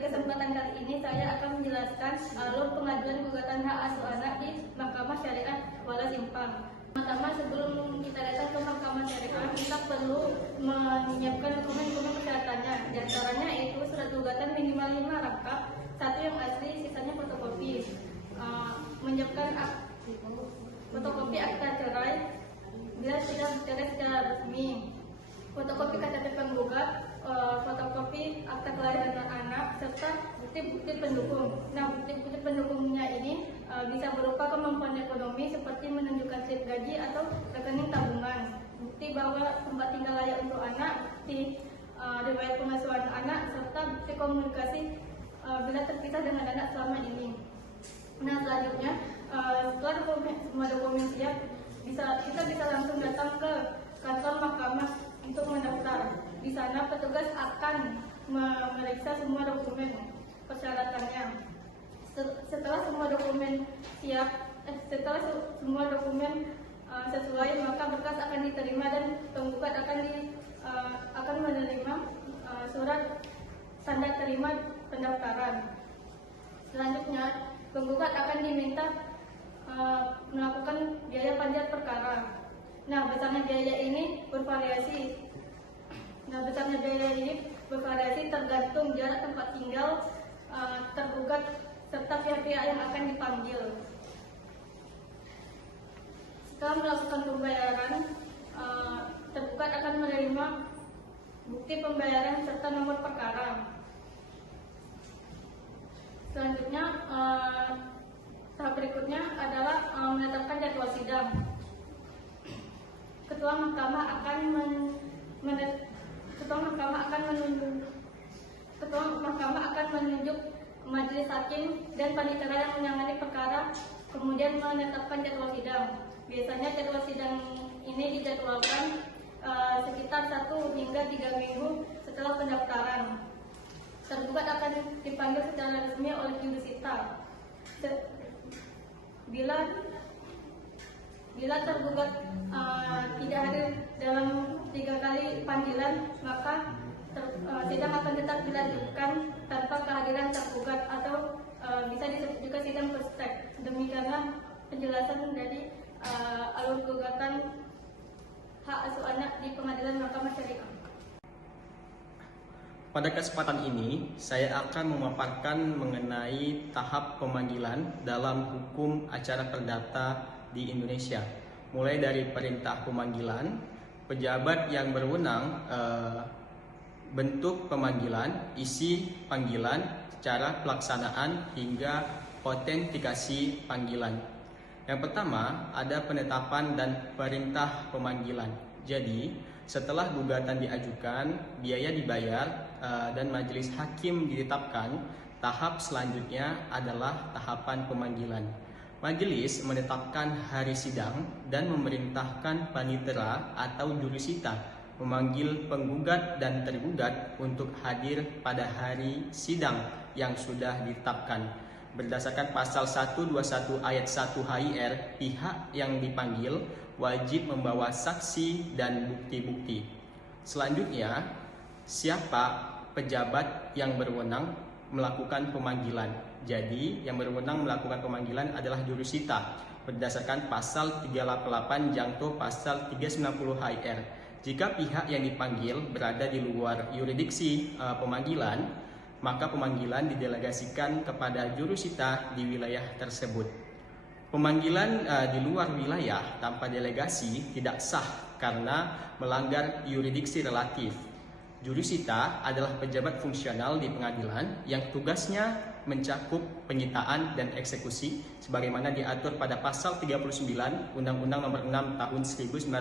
kesempatan kali ini saya akan menjelaskan alur pengajuan gugatan hak asuh anak di Mahkamah Syariah Kuala Simpang. Pertama, sebelum kita datang ke Mahkamah Syariah, kita perlu menyiapkan dokumen-dokumen persyaratannya. Di antaranya itu surat gugatan minimal 5 rangkap, 1 yang asli, sisanya fotokopi. Menyiapkan fotokopi akta cerai bila sudah bercerai secara resmi, fotokopi KTP penggugat, fotokopi akta kelahiran anak, serta bukti-bukti pendukung. Nah, bukti-bukti pendukungnya ini bisa berupa kemampuan ekonomi seperti menunjukkan slip gaji atau rekening tabungan, bukti bahwa tempat tinggal layak untuk anak, bukti riwayat pengasuhan anak, serta bukti komunikasi bila terpisah dengan anak selama ini. Nah, selanjutnya setelah semua dokumen siap, kita bisa langsung datang ke kantor mahkamah untuk mendaftar. Di sana petugas akan memeriksa semua dokumen persyaratannya. Setelah semua dokumen siap, setelah semua dokumen sesuai, maka berkas akan diterima dan penggugat akan menerima surat tanda terima pendaftaran. Selanjutnya, penggugat akan diminta melakukan biaya panjat perkara. Nah, besarnya biaya ini bervariasi tergantung jarak tempat tinggal tergugat serta pihak-pihak yang akan dipanggil. Setelah melakukan pembayaran, tergugat akan menerima bukti pembayaran serta nomor perkara. Selanjutnya, tahap berikutnya adalah menetapkan jadwal sidang. Ketua mahkamah akan menunjuk majelis hakim dan panitera yang menangani perkara, kemudian menetapkan jadwal sidang. Biasanya jadwal sidang ini dijadwalkan sekitar 1 hingga 3 minggu setelah pendaftaran. Tergugat akan dipanggil secara resmi oleh jurusita. Bila tergugat tidak hadir dalam 3 kali panggilan, maka sidang akan tetap dilanjutkan tanpa kehadiran tergugat atau bisa disebut juga sidang first track. Demikianlah penjelasan dari alur gugatan hak asuh anak di Pengadilan Mahkamah Syariah. Pada kesempatan ini, saya akan memaparkan mengenai tahap pemanggilan dalam hukum acara perdata di Indonesia. Mulai dari perintah pemanggilan, pejabat yang berwenang, bentuk pemanggilan, isi panggilan, cara pelaksanaan, hingga autentikasi panggilan. Yang pertama, ada penetapan dan perintah pemanggilan. Jadi, setelah gugatan diajukan, biaya dibayar, dan majelis hakim ditetapkan, tahap selanjutnya adalah tahapan pemanggilan. Majelis menetapkan hari sidang dan memerintahkan panitera atau jurusita memanggil penggugat dan tergugat untuk hadir pada hari sidang yang sudah ditetapkan. Berdasarkan pasal 121 ayat 1 HIR, pihak yang dipanggil wajib membawa saksi dan bukti-bukti. Selanjutnya, siapa pejabat yang berwenang melakukan pemanggilan? Jadi, yang berwenang melakukan pemanggilan adalah jurusita berdasarkan pasal 388 jangto pasal 390 HIR. Jika pihak yang dipanggil berada di luar yurisdiksi pemanggilan, maka pemanggilan didelegasikan kepada jurusita di wilayah tersebut. Pemanggilan di luar wilayah tanpa delegasi tidak sah karena melanggar yurisdiksi relatif. Jurusita adalah pejabat fungsional di pengadilan yang tugasnya mencakup penyitaan dan eksekusi sebagaimana diatur pada pasal 39 Undang-Undang Nomor 6 Tahun 1986.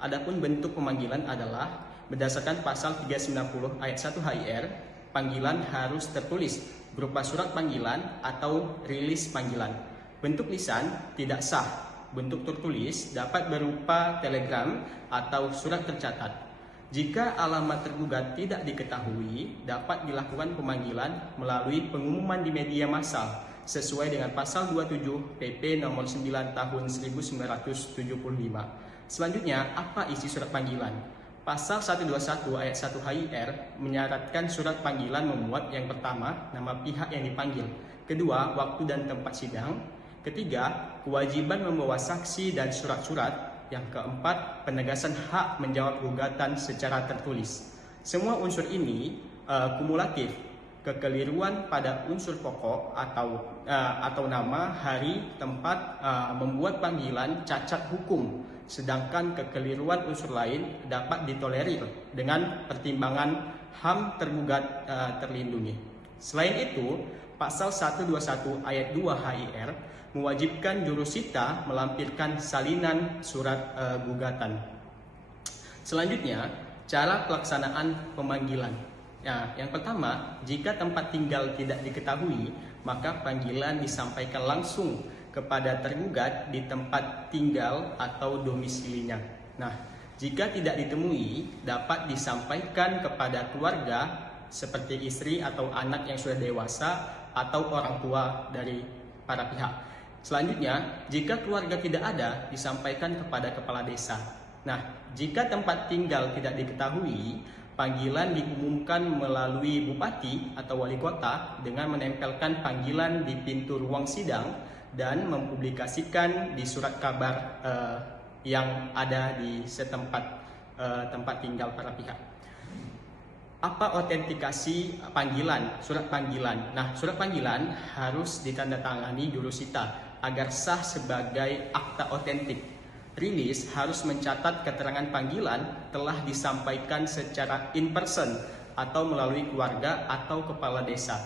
Adapun bentuk pemanggilan adalah berdasarkan pasal 390 ayat 1 HIR, panggilan harus tertulis berupa surat panggilan atau rilis panggilan. Bentuk lisan tidak sah. Bentuk tertulis dapat berupa telegram atau surat tercatat. Jika alamat tergugat tidak diketahui, dapat dilakukan pemanggilan melalui pengumuman di media massal sesuai dengan pasal 27 PP nomor 9 tahun 1975. Selanjutnya, apa isi surat panggilan? Pasal 121 ayat 1 HIR menyaratkan surat panggilan memuat yang pertama, nama pihak yang dipanggil. Kedua, waktu dan tempat sidang. Ketiga, kewajiban membawa saksi dan surat-surat. Yang keempat, penegasan hak menjawab gugatan secara tertulis. Semua unsur ini kumulatif. Kekeliruan pada unsur pokok atau nama, hari, tempat membuat panggilan cacat hukum. Sedangkan kekeliruan unsur lain dapat ditolerir dengan pertimbangan HAM tergugat terlindungi. Selain itu, Pasal 121 ayat 2 HIR mewajibkan jurusita melampirkan salinan surat gugatan. Selanjutnya, cara pelaksanaan pemanggilan. Ya, yang pertama, jika tempat tinggal tidak diketahui, maka panggilan disampaikan langsung kepada tergugat di tempat tinggal atau domisilinya. Nah, jika tidak ditemui, dapat disampaikan kepada keluarga seperti istri atau anak yang sudah dewasa atau orang tua dari para pihak. Selanjutnya, jika keluarga tidak ada, disampaikan kepada kepala desa. Nah, jika tempat tinggal tidak diketahui, panggilan diumumkan melalui bupati atau wali kota dengan menempelkan panggilan di pintu ruang sidang dan mempublikasikan di surat kabar yang ada di setempat tempat tinggal para pihak. Apa autentikasi panggilan, surat panggilan? Nah, surat panggilan harus ditandatangani jurusita agar sah sebagai akta otentik. Rilis harus mencatat keterangan panggilan telah disampaikan secara in person atau melalui keluarga atau kepala desa.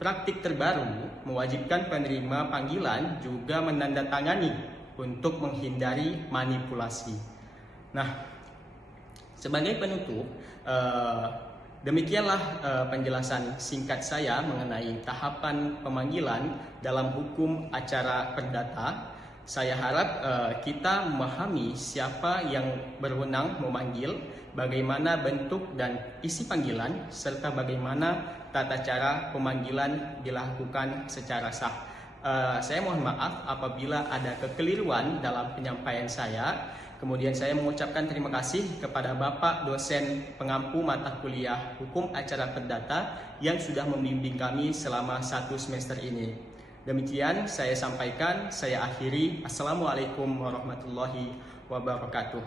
Praktik terbaru mewajibkan penerima panggilan juga menandatangani untuk menghindari manipulasi. Nah, sebagai penutup, demikianlah penjelasan singkat saya mengenai tahapan pemanggilan dalam hukum acara perdata. Saya harap kita memahami siapa yang berwenang memanggil, bagaimana bentuk dan isi panggilan, serta bagaimana tata cara pemanggilan dilakukan secara sah. Saya mohon maaf apabila ada kekeliruan dalam penyampaian saya. Kemudian saya mengucapkan terima kasih kepada Bapak dosen pengampu mata kuliah Hukum Acara Perdata yang sudah membimbing kami selama 1 semester ini. Demikian saya sampaikan, saya akhiri. Assalamualaikum warahmatullahi wabarakatuh.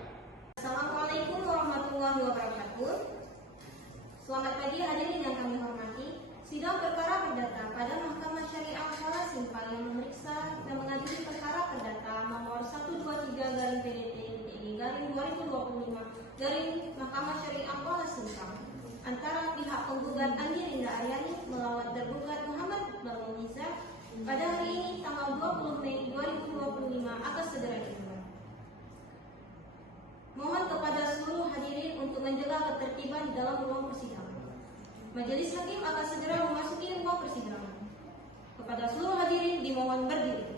Assalamualaikum warahmatullahi wabarakatuh. Selamat pagi hadirin yang kami hormati. Sidang perkara perdata pada Mahkamah Syariah Kuala Simpang yang memeriksa dan mengadili perkara perdata nomor 123/PDT/2025 Mahkamah Syariah Kuala Simpang antara pihak penggugat Andi Rinda Aryani melawan tergugat Muhammad Iqbal Mauliza pada hari ini tanggal 20 Mei 2025 akan segera dimulai. Mohon kepada seluruh hadirin untuk menjaga ketertiban dalam ruang persidangan. Majelis hakim akan segera memasuki ruang persidangan. Kepada seluruh hadirin dimohon berdiri.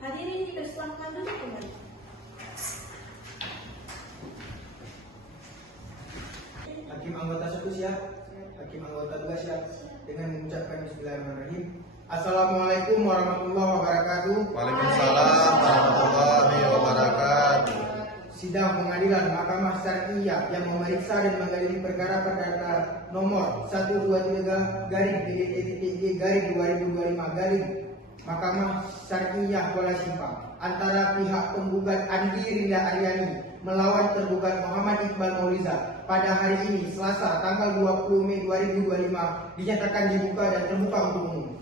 Hadirin dipersilakan duduk kembali. Hakim anggota 1 siap, Hakim anggota 2 siap. Dengan mengucapkan Bismillahirrahmanirrahim. Assalamualaikum warahmatullahi wabarakatuh. Waalaikumsalam warahmatullahi wabarakatuh. Sidang pengadilan Mahkamah Syariah yang memeriksa dan mengadili perkara perdata nomor 123/PDT/2025 Mahkamah Syariah Kuala Simpang antara pihak penggugat Andi Rinda Aryani melawan tergugat Muhammad Iqbal Mauliza pada hari ini Selasa tanggal 20 Mei 2025 dinyatakan dibuka dan terbuka untuk umum.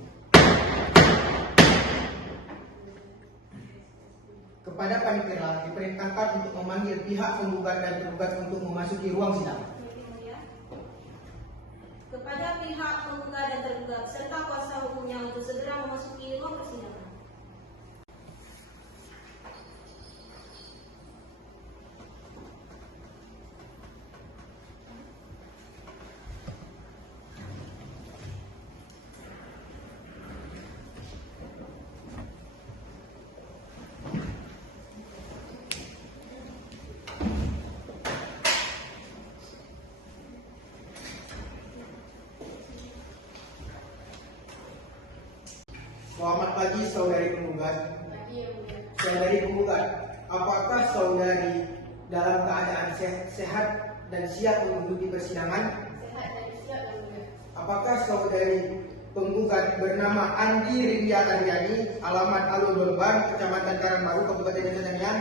Kepada panitia diperintahkan untuk memanggil pihak penggugat dan tergugat untuk memasuki ruang sidang. Kepada pihak penggugat dan tergugat serta kuasa hukumnya untuk segera memasuki ruang persidangan. pagi saudari penggugat. Saudari penggugat, apakah saudari dalam keadaan sehat dan siap mengikuti persidangan? Apakah saudari penggugat bernama Andi Rindia Aryani, alamat Alun Dolban, Kecamatan Karangbaru, Kabupaten Desa Damian?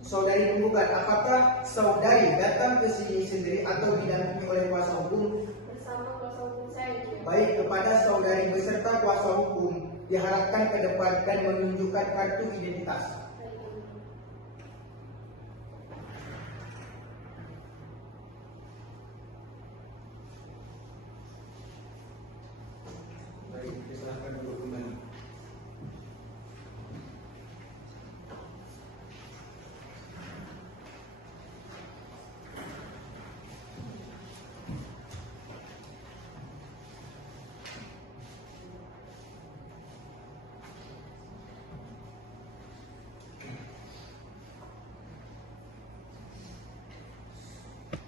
Saudari penggugat, apakah saudari datang ke sini sendiri atau didampingi oleh kuasa hukum? Bersama kuasa hukum saya. Baik, kepada saudari beserta kuasa hukum diharapkan ke depan dan menunjukkan kartu identitas. Baik, silakan duduk kembali.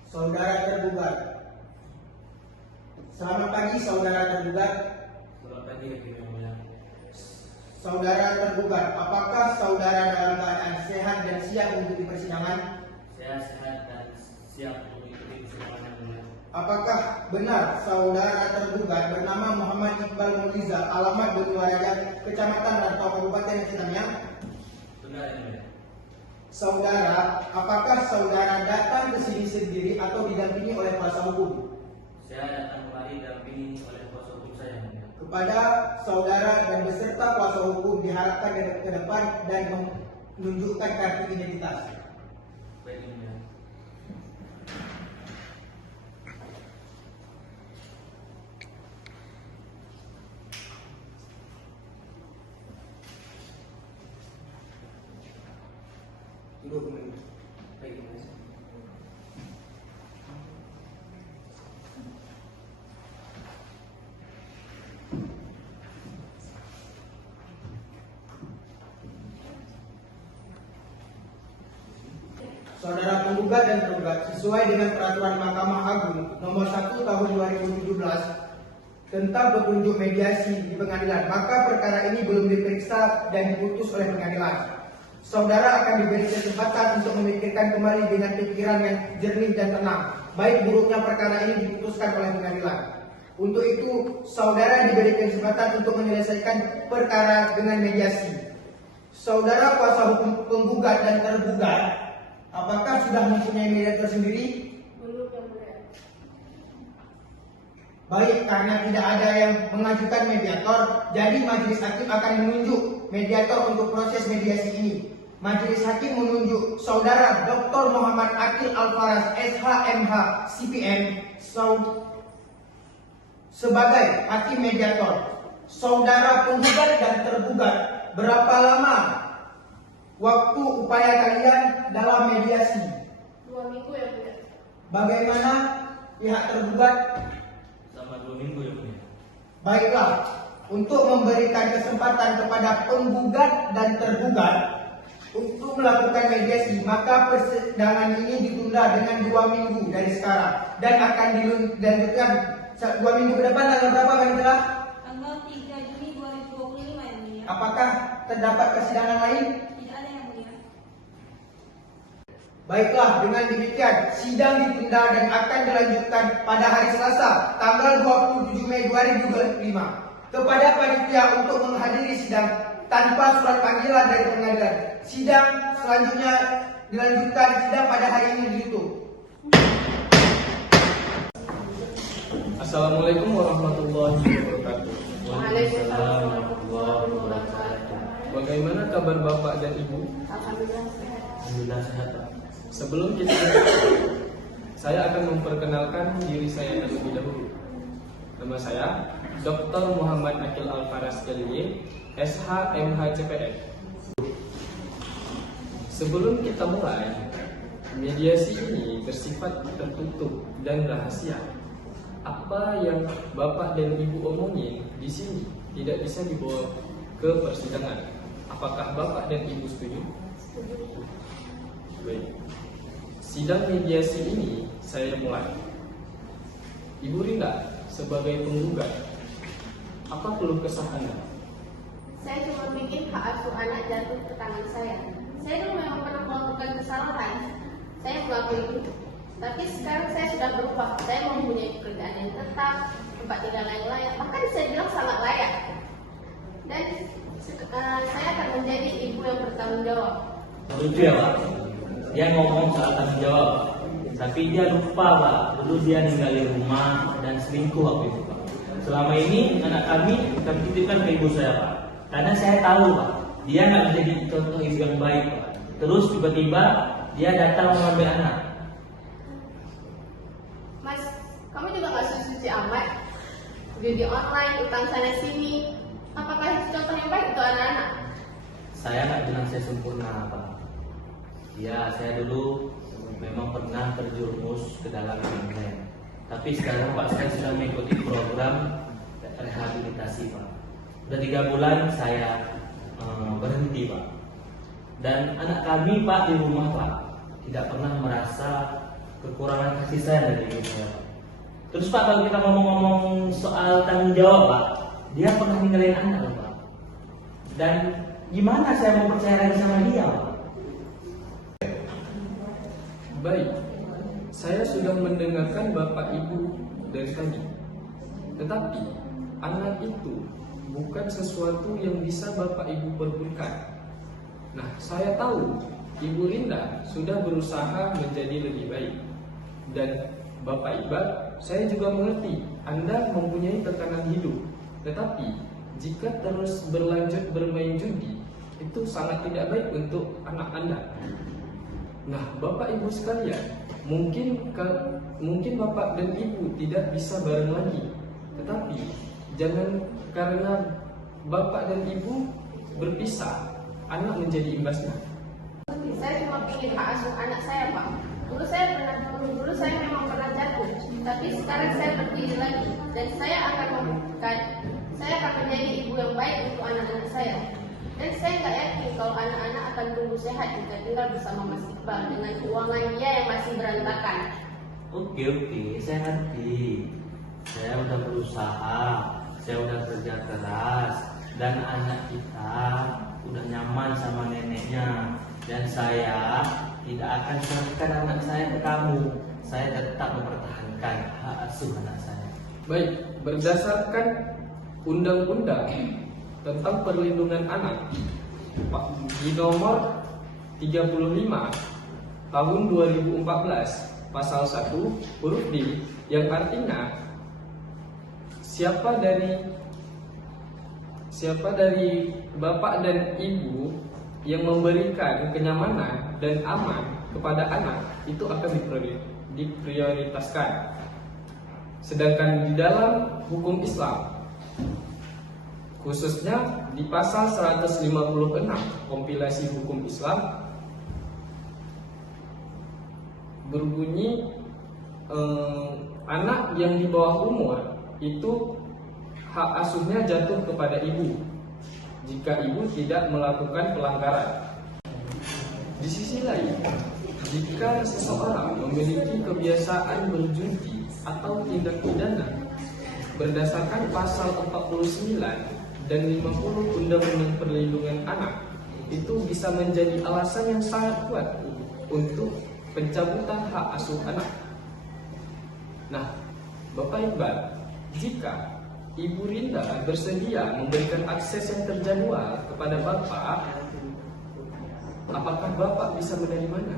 Saudara tergugat. Selamat pagi saudara tergugat. Selamat pagi, Yang Mulia. Saudara tergugat, apakah saudara dalam keadaan sehat dan siap mengikuti persidangan? Saya sehat dan siap mengikuti persidangan Yang Mulia. Apakah benar saudara tergugat bernama Muhammad Iqbal Mauliza, alamat Benuaraja, Kecamatan Darto, Kabupaten Desa Damian? Benar, Yang Mulia. Saudara, apakah saudara datang ke sini sendiri atau didampingi oleh kuasa hukum? Saya datang kemari didampingi oleh kuasa hukum saya, Yang Mulia. Kepada saudara dan beserta kuasa hukum diharapkan ke depan dan menunjukkan kartu identitas. Baik, Yang Mulia. Duduk kembali. Baik, Yang Mulia. Saudara penggugat dan tergugat sesuai dengan peraturan Mahkamah Agung nomor 1 tahun 2017 tentang petunjuk mediasi di pengadilan, maka perkara ini belum diperiksa dan diputus oleh pengadilan. Saudara akan diberi kesempatan untuk memikirkan kembali dengan pikiran yang jernih dan tenang, baik buruknya perkara ini diputuskan oleh pengadilan. Untuk itu, saudara diberi kesempatan untuk menyelesaikan perkara dengan mediasi. Saudara kuasa hukum penggugat dan tergugat, apakah sudah mempunyai mediator sendiri? Belum, Yang Mulia. Baik, karena tidak ada yang mengajukan mediator, jadi majelis hakim akan menunjuk mediator untuk proses mediasi ini. Majelis hakim menunjuk saudara Dr. Muhammad Akil Alfaras, SHMH, CPM, sebagai hakim mediator. Saudara penggugat dan tergugat, berapa lama waktu upaya kalian dalam mediasi? 2 minggu, Yang Mulia. Bagaimana pihak tergugat? Selama 2 minggu, Yang Mulia. Baiklah, untuk memberikan kesempatan kepada penggugat dan tergugat untuk melakukan mediasi, maka persidangan ini ditunda dengan 2 minggu dari sekarang dan akan dilanjutkan 2 minggu ke depan. Tanggal berapa Bang Telah? Tanggal 3 Juni 2025, Yang Mulia. Apakah terdapat persidangan lain? Tidak ada, Yang Mulia. Baiklah, dengan demikian sidang ditunda dan akan dilanjutkan pada hari Selasa tanggal 27 Mei 2025. Kepada panitia untuk menghadiri sidang tanpa surat panggilan dari pengadilan. Sidang selanjutnya dilanjutkan, sidang pada hari ini ditutup. Assalamualaikum warahmatullahi wabarakatuh. Waalaikumsalam warahmatullahi wabarakatuh. Bagaimana kabar Bapak dan Ibu? Alhamdulillah sehat. Alhamdulillah sehat, Pak. Sebelum kita saya akan memperkenalkan diri saya terlebih dahulu. Nama saya Dr. Muhammad Akil Alfaras LY, SHMH CPN. Sebelum kita mulai, mediasi ini bersifat tertutup dan rahasia. Apa yang Bapak dan Ibu omongin di sini tidak bisa dibawa ke persidangan. Apakah Bapak dan Ibu setuju? Baik. Sidang mediasi ini saya mulai. Ibu Rinda sebagai penggugat, Apa keluh kesah Anda? Saya cuma bikin hak asuh anak jatuh ke tangan saya. Saya dulu memang pernah melakukan kesalahan. Saya mengakui itu. Tapi sekarang saya sudah berubah. Saya mempunyai pekerjaan yang tetap, tempat tinggal yang layak, bahkan saya bilang sangat layak. Dan saya akan menjadi ibu yang bertanggung jawab. Lucu ya Pak, dia ngomong soal tanggung jawab, tapi dia lupa Pak, dulu dia ninggalin rumah dan selingkuh waktu itu Pak. Selama ini anak kami kami titipkan ke ibu saya Pak, karena saya tahu Pak, dia nggak menjadi contoh ibu yang baik Pak. Terus tiba-tiba dia datang mengambil anak. Mas, kamu juga nggak suci amat. Judi online, utang sana sini. Apakah itu contoh yang baik untuk anak-anak? Saya nggak bilang saya sempurna Pak. Ya, saya dulu memang pernah terjerumus ke dalam internet. Tapi sekarang Pak, saya sudah mengikuti program rehabilitasi Pak. Sudah 3 bulan saya berhenti Pak. Dan anak kami Pak di rumah Pak tidak pernah merasa kekurangan kasih sayang dari ibu saya Pak. Terus Pak, kalau kita ngomong-ngomong soal tanggung jawab Pak, dia pernah ninggalin anak loh Pak. Dan gimana saya mau percaya lagi sama dia Pak? Baik, saya sudah mendengarkan Bapak Ibu dari tadi. Tetapi anak itu bukan sesuatu yang bisa Bapak Ibu perbutkan. Nah, saya tahu Ibu Linda sudah berusaha menjadi lebih baik. Dan Bapak Iqbal, saya juga mengerti Anda mempunyai tekanan hidup. Tetapi jika terus berlanjut bermain judi, itu sangat tidak baik untuk anak Anda. Nah, Bapak Ibu sekalian, mungkin Bapak dan Ibu tidak bisa bareng lagi. Tetapi jangan karena Bapak dan Ibu berpisah, anak menjadi imbasnya. Saya cuma ingin hak asuh anak saya Pak. Dulu saya memang pernah jatuh, tapi sekarang saya berdiri lagi dan saya akan menjadi ibu yang baik untuk anak-anak saya. Dan saya nggak yakin kalau anak-anak akan tumbuh sehat jika tinggal bersama Mas Iqbal dengan keuangan dia yang masih berantakan. Oke, saya ngerti. Saya udah berusaha, saya udah kerja keras, dan anak kita udah nyaman sama neneknya. Dan saya tidak akan serahkan anak saya ke kamu. Saya tetap mempertahankan hak asuh anak saya. Baik, berdasarkan Undang-Undang tentang Perlindungan Anak di nomor 35 tahun 2014 pasal 1 huruf D, yang artinya siapa dari bapak dan ibu yang memberikan kenyamanan dan aman kepada anak itu akan diprioritaskan. Sedangkan di dalam hukum Islam, khususnya di pasal 156 kompilasi hukum Islam, berbunyi anak yang di bawah umur itu hak asuhnya jatuh kepada ibu jika ibu tidak melakukan pelanggaran. Di sisi lain, jika seseorang memiliki kebiasaan berjudi atau tindak pidana berdasarkan pasal 49 dan 50 Undang-Undang Perlindungan Anak, itu bisa menjadi alasan yang sangat kuat untuk pencabutan hak asuh anak. Nah, Bapak Iqbal, jika Ibu Rinda bersedia memberikan akses yang terjadwal kepada Bapak, apakah Bapak bisa menerimanya?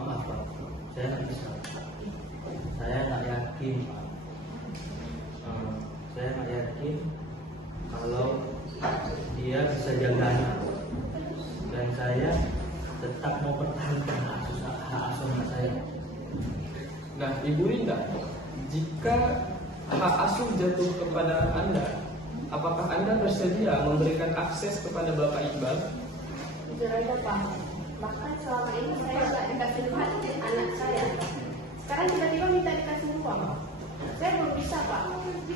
Maaf Pak, saya nggak bisa. Saya nggak yakin. Saya nggak yakin kalau dia bisa jaga anak. Dan saya tetap mau pertahankan hak asuh anak saya. Nah, Ibu Rinda, jika hak asuh jatuh kepada Anda, apakah Anda bersedia memberikan akses kepada Bapak Iqbal? Jujur aja Pak, bahkan selama ini saya nggak dikasih rumah anak saya. Sekarang tiba-tiba minta dikasih uang. Saya belum bisa Pak,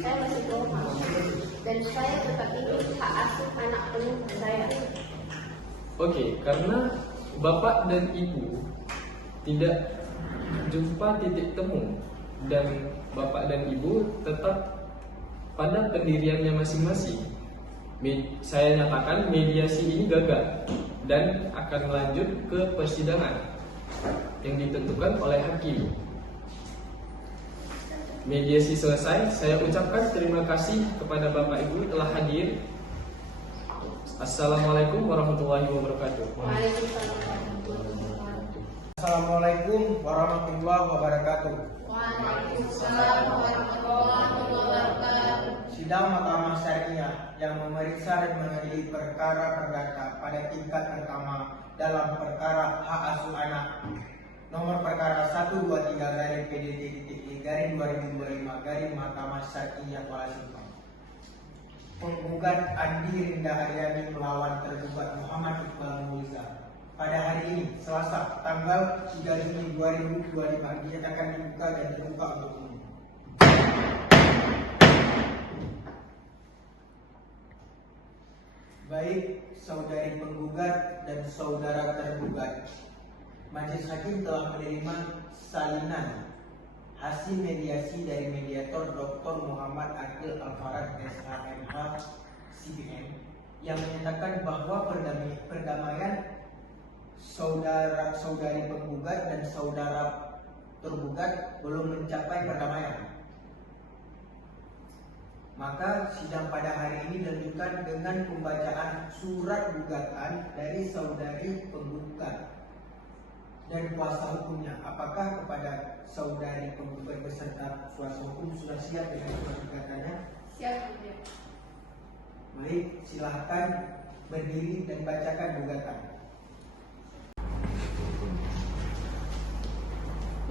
saya masih trauma. Dan saya tetap ingin hak asuh anak penuh saya. Oke, karena Bapak dan Ibu tidak jumpa titik temu dan Bapak dan Ibu tetap pada pendiriannya masing-masing. Saya nyatakan mediasi ini gagal dan akan lanjut ke persidangan yang ditentukan oleh hakim. Mediasi selesai, saya ucapkan terima kasih kepada Bapak Ibu telah hadir. Assalamualaikum warahmatullahi wabarakatuh. Waalaikumsalam warahmatullahi wabarakatuh. Assalamualaikum warahmatullahi wabarakatuh. Waalaikumsalam warahmatullahi wabarakatuh. Sidang Mahkamah Syariah yang memeriksa dan mengadili perkara perdata pada tingkat pertama dalam perkara hak asuh anak nomor perkara 123/PDT-E/2025 Mahkamah Syariah Kuala Simpang. Penggugat Andi Rinda Aryani melawan tergugat Muhammad Iqbal Mauliza pada hari ini Selasa tanggal 3 Juni 2025 dinyatakan dibuka dan terbuka untuk umum. Baik saudari penggugat dan saudara tergugat, Majelis Hakim telah menerima salinan hasil mediasi dari mediator Dr. Muhammad Adil Al-Farad SHMH CPN yang menyatakan bahwa perdamaian saudara-saudari penggugat dan saudara tergugat belum mencapai perdamaian. Maka sidang pada hari ini dilanjutkan dengan pembacaan surat gugatan dari saudari penggugat dan kuasa hukumnya. Apakah kepada saudari penggugat beserta kuasa hukum sudah siap dengan surat gugatannya? Siap. Baik, silahkan berdiri dan bacakan gugatan.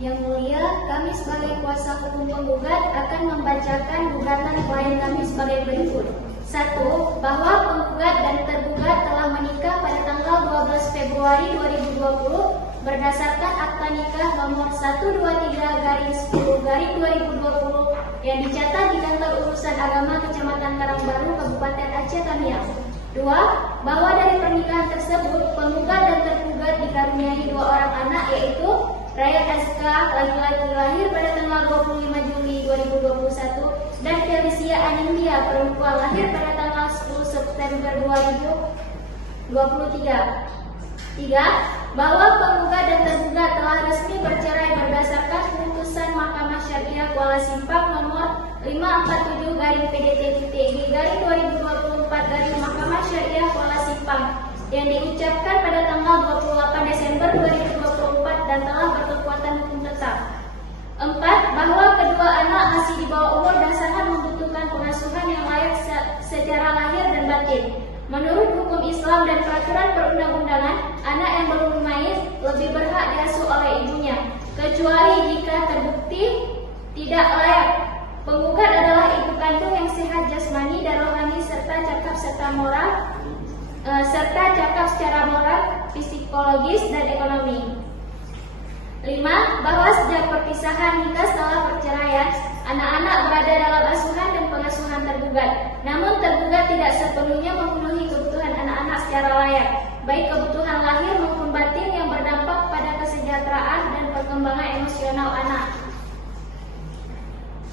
Yang mulia, kami sebagai kuasa hukum penggugat akan membacakan gugatan klien kami sebagai berikut. 1. Bahwa penggugat dan tergugat telah menikah pada tanggal 12 Februari 2020 berdasarkan akta nikah nomor 123/10/2020 yang dicatat di Kantor Urusan Agama Kecamatan Karangbaru, Kabupaten Aceh Tamiang. 2. Bahwa dari pernikahan tersebut penggugat dan tergugat dikaruniai 2 orang anak, yaitu Raya SK laki-laki lahir pada tanggal 25 Juli 2021 dan Felicia Anindya perempuan lahir pada tanggal 10 September 2023. 3. Bahwa penggugat dan tergugat telah resmi bercerai berdasarkan putusan Mahkamah Syariah Kuala Simpang nomor 547/PDT-E/2024 Mahkamah Syariah Kuala Simpang yang diucapkan pada tanggal 28 Desember 2024 dan telah berkekuatan hukum tetap. 4. Bahwa kedua anak masih di bawah umur dan sangat membutuhkan pengasuhan yang layak secara lahir dan batin. Menurut hukum Islam dan peraturan perundang-undangan, anak yang belum main lebih berhak diasuh oleh ibunya, kecuali jika terbukti tidak layak. Penggugat adalah ibu kandung yang sehat jasmani dan rohani serta cakap secara moral, psikologis, dan ekonomi. 5. Bahwa sejak perpisahan hingga setelah perceraian, anak-anak berada dalam asuhan dan pengasuhan tergugat. Namun tergugat tidak sepenuhnya memenuhi kebutuhan anak-anak secara layak, baik kebutuhan lahir maupun batin yang berdampak pada kesejahteraan dan perkembangan emosional anak.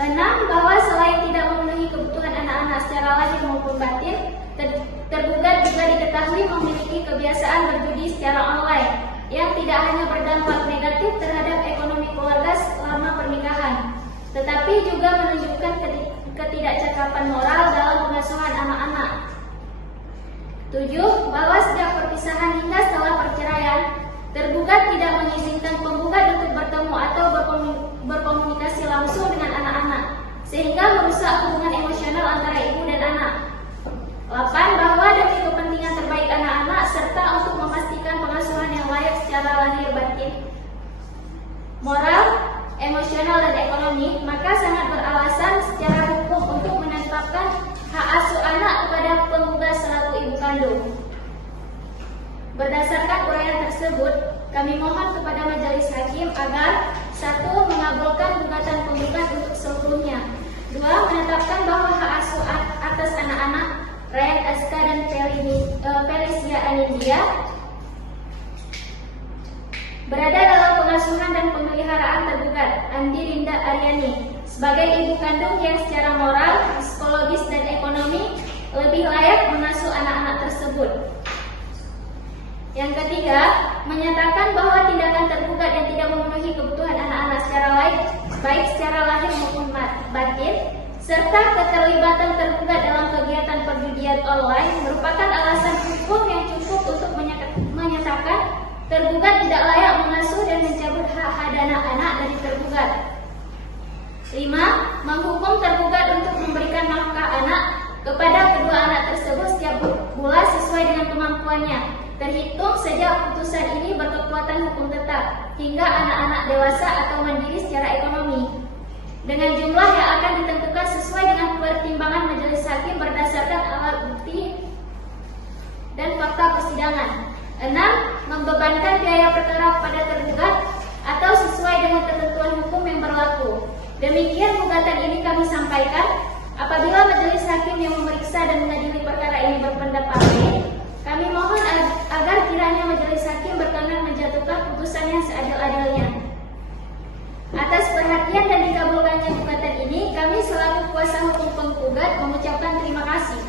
6. Bahwa selain tidak memenuhi kebutuhan anak-anak secara lahir maupun batin, tergugat juga diketahui memiliki kebiasaan berjudi secara online yang tidak hanya berdampak negatif terhadap ekonomi keluarga selama pernikahan, tetapi juga menunjukkan ketidakcakapan moral dalam pengasuhan anak-anak. 7. Bahwa sejak perpisahan hingga setelah perceraian, tergugat tidak mengizinkan penggugat untuk bertemu atau berkomunikasi langsung dengan anak-anak, sehingga merusak hubungan emosional antara ibu dan anak. 8. Bahwa demi kepentingan terbaik anak-anak serta untuk memastikan pengasuhan yang layak secara lahir batin, moral, emosional, dan ekonomi, maka sangat beralasan secara hukum untuk menetapkan hak asuh anak kepada penggugat selaku ibu kandung. Berdasarkan uraian tersebut, kami mohon kepada majelis hakim agar 1. Mengabulkan gugatan penggugat untuk seluruhnya. 2. Menetapkan bahwa hak asuh atas anak-anak Ryan SK dan Felicia Anindya berada dalam pengasuhan dan pemeliharaan tergugat Andi Rinda Aryani sebagai ibu kandung yang secara moral, psikologis, dan ekonomi lebih layak mengasuh anak-anak tersebut. Yang ketiga, menyatakan bahwa tindakan tergugat yang tidak memenuhi kebutuhan anak-anak secara baik secara lahir maupun batin, serta keterlibatan tergugat dalam kegiatan perjudian online merupakan alasan hukum yang cukup untuk menyatakan tergugat tidak layak mengasuh dan mencabut hak-hak anak-anak dari tergugat. 5. Menghukum tergugat untuk memberikan nafkah anak kepada kedua anak tersebut setiap bulan sesuai dengan kemampuannya, terhitung sejak putusan ini berkekuatan hukum tetap hingga anak-anak dewasa atau mandiri secara ekonomi, dengan jumlah yang akan ditentukan sesuai dengan pertimbangan majelis hakim berdasarkan alat bukti dan fakta persidangan. 6. Membebankan biaya perkara pada tergugat atau sesuai dengan ketentuan hukum yang berlaku. Demikian gugatan ini kami sampaikan. Apabila majelis hakim yang memeriksa dan mengadili perkara ini berpendapat lain, kami mohon agar kiranya majelis hakim berkenan menjatuhkan putusan yang seadil-adilnya. Atas perhatian dan dikabulkannya gugatan ini, kami selaku kuasa hukum penggugat mengucapkan terima kasih.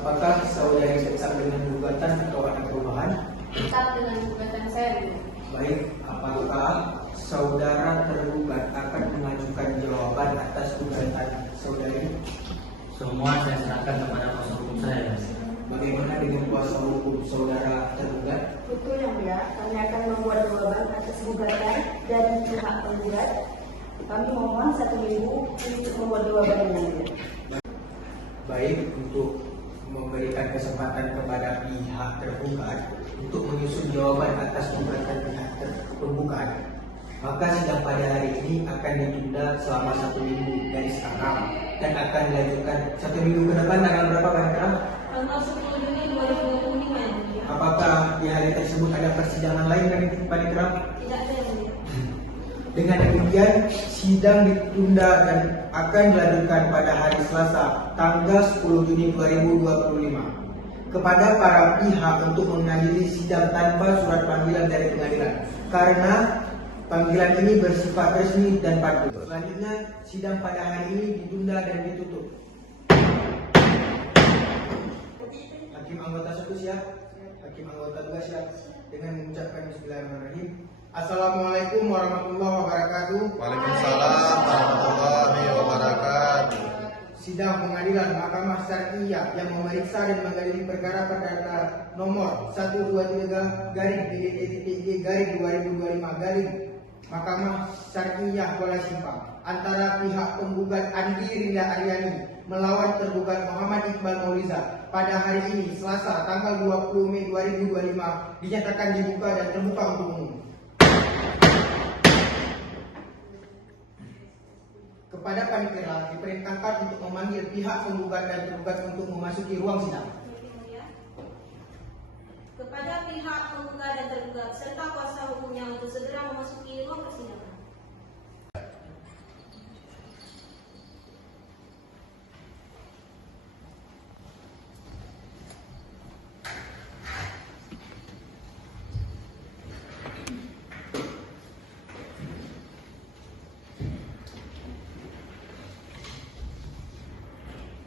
Apakah saudari tetap dengan gugatan atau ada perubahan? Tetap dengan gugatan saya dulu. Baik, apakah saudara tergugat akan mengajukan jawaban atas gugatan saudari? Semua saya serahkan kepada kuasa hukum saya. Bagaimana dengan kuasa hukum saudara tergugat? Betul yang mulia, kami akan membuat jawaban atas gugatan dari pihak penggugat. Kami mohon 1 minggu untuk membuat jawaban yang mulia. Baik, untuk memberikan kesempatan kepada pihak tergugat untuk menyusun jawaban atas gugatan pihak penggugat, maka sidang pada hari ini akan ditunda selama 1 minggu dari sekarang dan akan dilanjutkan 1 minggu ke depan. Tanggal berapa Panitera? Tanggal 10 Juni 2025 ya mulia. Apakah di hari tersebut ada persidangan lain Panitera? Tidak ada yang mulia. Dengan demikian, sidang ditunda dan akan dilanjutkan pada hari Selasa, tanggal 10 Juni 2025. Kepada para pihak untuk menghadiri sidang tanpa surat panggilan dari pengadilan, karena panggilan ini bersifat resmi dan patut. Selanjutnya, sidang pada hari ini ditunda dan ditutup. Hakim anggota 1 siap, hakim anggota 2 siap. Dengan mengucapkan Bismillahirrahmanirrahim. Assalamualaikum warahmatullahi wabarakatuh. Waalaikumsalam warahmatullahi wabarakatuh. Sidang pengadilan Mahkamah Syariah yang memeriksa dan mengadili perkara perdata nomor 123-DDT-2025 Mahkamah Syariah Kuala Simpang antara pihak penggugat Andi Rinda Aryani melawan tergugat Muhammad Iqbal Mauliza pada hari ini Selasa tanggal 20 Mei 2025 dinyatakan dibuka dan terbuka untuk umum. Kepada panitia diperintahkan untuk memanggil pihak penggugat dan tergugat untuk memasuki ruang sidang. Kepada pihak penggugat dan tergugat serta kuasa hukumnya untuk segera memasuki ruang persidangan.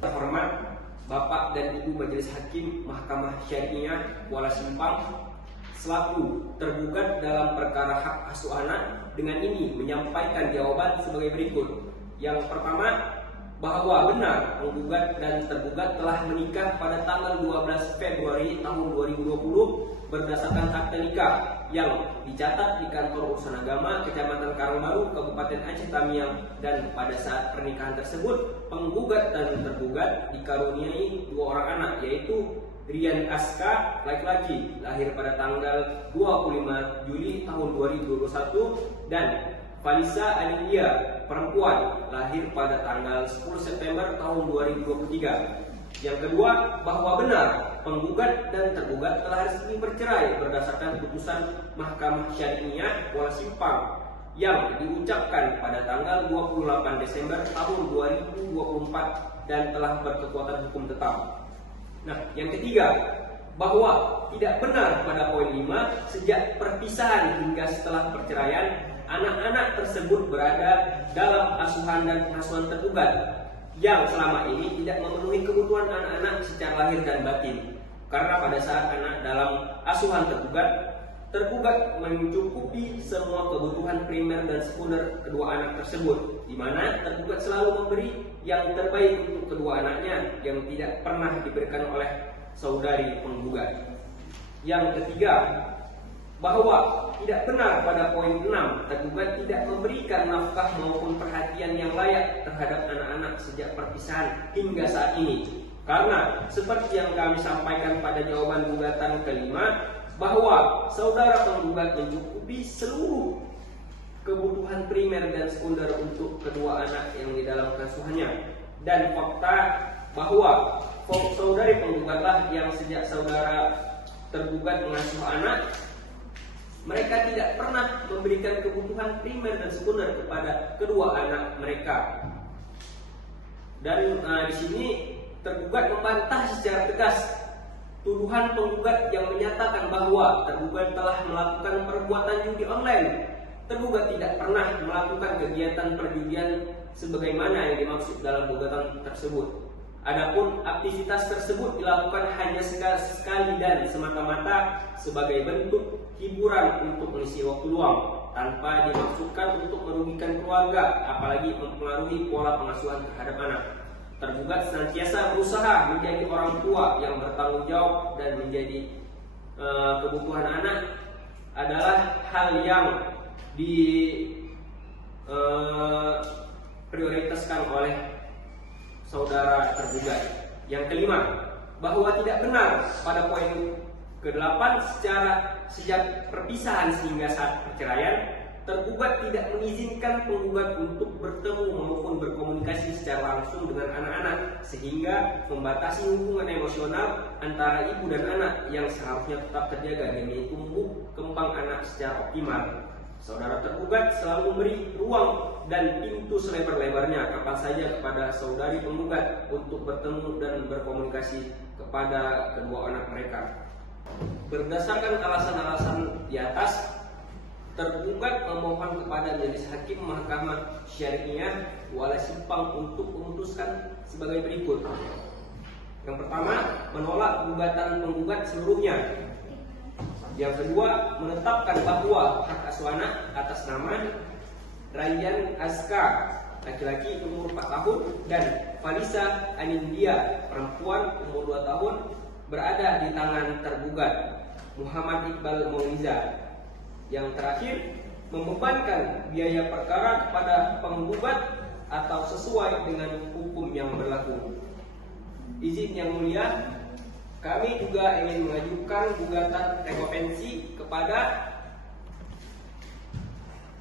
Terhormat Bapak dan Ibu Majelis Hakim Mahkamah Syariah Kuala Simpang, selaku tergugat dalam perkara hak asuh anak, dengan ini menyampaikan jawaban sebagai berikut. Yang pertama, bahwa benar penggugat dan tergugat telah menikah pada tanggal 12 Februari tahun 2020 berdasarkan akta nikah yang dicatat di Kantor Urusan Agama Kecamatan Karangbaru, Kabupaten Aceh Tamiang, dan pada saat pernikahan tersebut penggugat dan tergugat dikaruniai 2 orang anak, yaitu Rian Aska laki-laki lahir pada tanggal 25 Juli tahun 2021 dan Falisa Alilia perempuan lahir pada tanggal 10 September tahun 2023. Yang kedua, bahwa benar penggugat dan tergugat telah resmi bercerai berdasarkan putusan Mahkamah Syariah Kuala Simpang yang diucapkan pada tanggal 28 Desember tahun 2024 dan telah berkekuatan hukum tetap. Nah, yang ketiga, bahwa tidak benar pada poin 5 sejak perpisahan hingga setelah perceraian anak-anak tersebut berada dalam asuhan dan pengasuhan tergugat yang selama ini tidak memenuhi kebutuhan anak-anak secara lahir dan batin. Karena pada saat anak dalam asuhan tergugat mencukupi semua kebutuhan primer dan sekunder kedua anak tersebut, di mana tergugat selalu memberi yang terbaik untuk kedua anaknya yang tidak pernah diberikan oleh saudari penggugat. Yang ketiga, bahwa tidak benar pada poin 6, tergugat tidak memberikan nafkah maupun perhatian yang layak terhadap anak-anak sejak perpisahan hingga saat ini. Karena seperti yang kami sampaikan pada jawaban gugatan kelima, bahwa saudara penggugat mencukupi seluruh kebutuhan primer dan sekunder untuk kedua anak yang di dalam pengasuhannya, dan fakta bahwa saudari penggugatlah yang sejak saudara tergugat mengasuh anak, mereka tidak pernah memberikan kebutuhan primer dan sekunder kepada kedua anak mereka. Dan di sini tergugat membantah secara tegas tuduhan penggugat yang menyatakan bahwa tergugat telah melakukan perbuatan judi online. Tergugat tidak pernah melakukan kegiatan perjudian sebagaimana yang dimaksud dalam gugatan tersebut. Adapun aktivitas tersebut dilakukan hanya sekali dan semata-mata sebagai bentuk hiburan untuk mengisi waktu luang, tanpa dimaksudkan untuk merugikan keluarga, apalagi mempengaruhi pola pengasuhan terhadap anak. Tergugat senantiasa berusaha menjadi orang tua yang bertanggung jawab, dan menjadi kebutuhan anak adalah hal yang diprioritaskan oleh saudara tergugat. Yang kelima, bahwa tidak benar pada poin ke-8 sejak perpisahan hingga saat perceraian, tergugat tidak mengizinkan penggugat untuk bertemu maupun berkomunikasi secara langsung dengan anak-anak, sehingga membatasi hubungan emosional antara ibu dan anak yang seharusnya tetap terjaga demi tumbuh kembang anak secara optimal. Saudara tergugat selalu memberi ruang dan pintu selebar-lebarnya kapan saja kepada saudari penggugat untuk bertemu dan berkomunikasi kepada kedua anak mereka. Berdasarkan alasan-alasan di atas, tergugat memohon kepada Majelis Hakim Mahkamah Syariah Kuala Simpang untuk memutuskan sebagai berikut. Yang pertama, menolak gugatan penggugat seluruhnya. Yang kedua, menetapkan bahwa hak asuh anak atas nama Rayyan Azka, laki-laki umur 4 tahun, dan Falisa Anindya, perempuan umur 2 tahun, berada di tangan tergugat Muhammad Iqbal Mauliza. Yang terakhir, membebankan biaya perkara kepada penggugat atau sesuai dengan hukum yang berlaku. Izin yang mulia, kami juga ingin mengajukan gugatan rekovensi kepada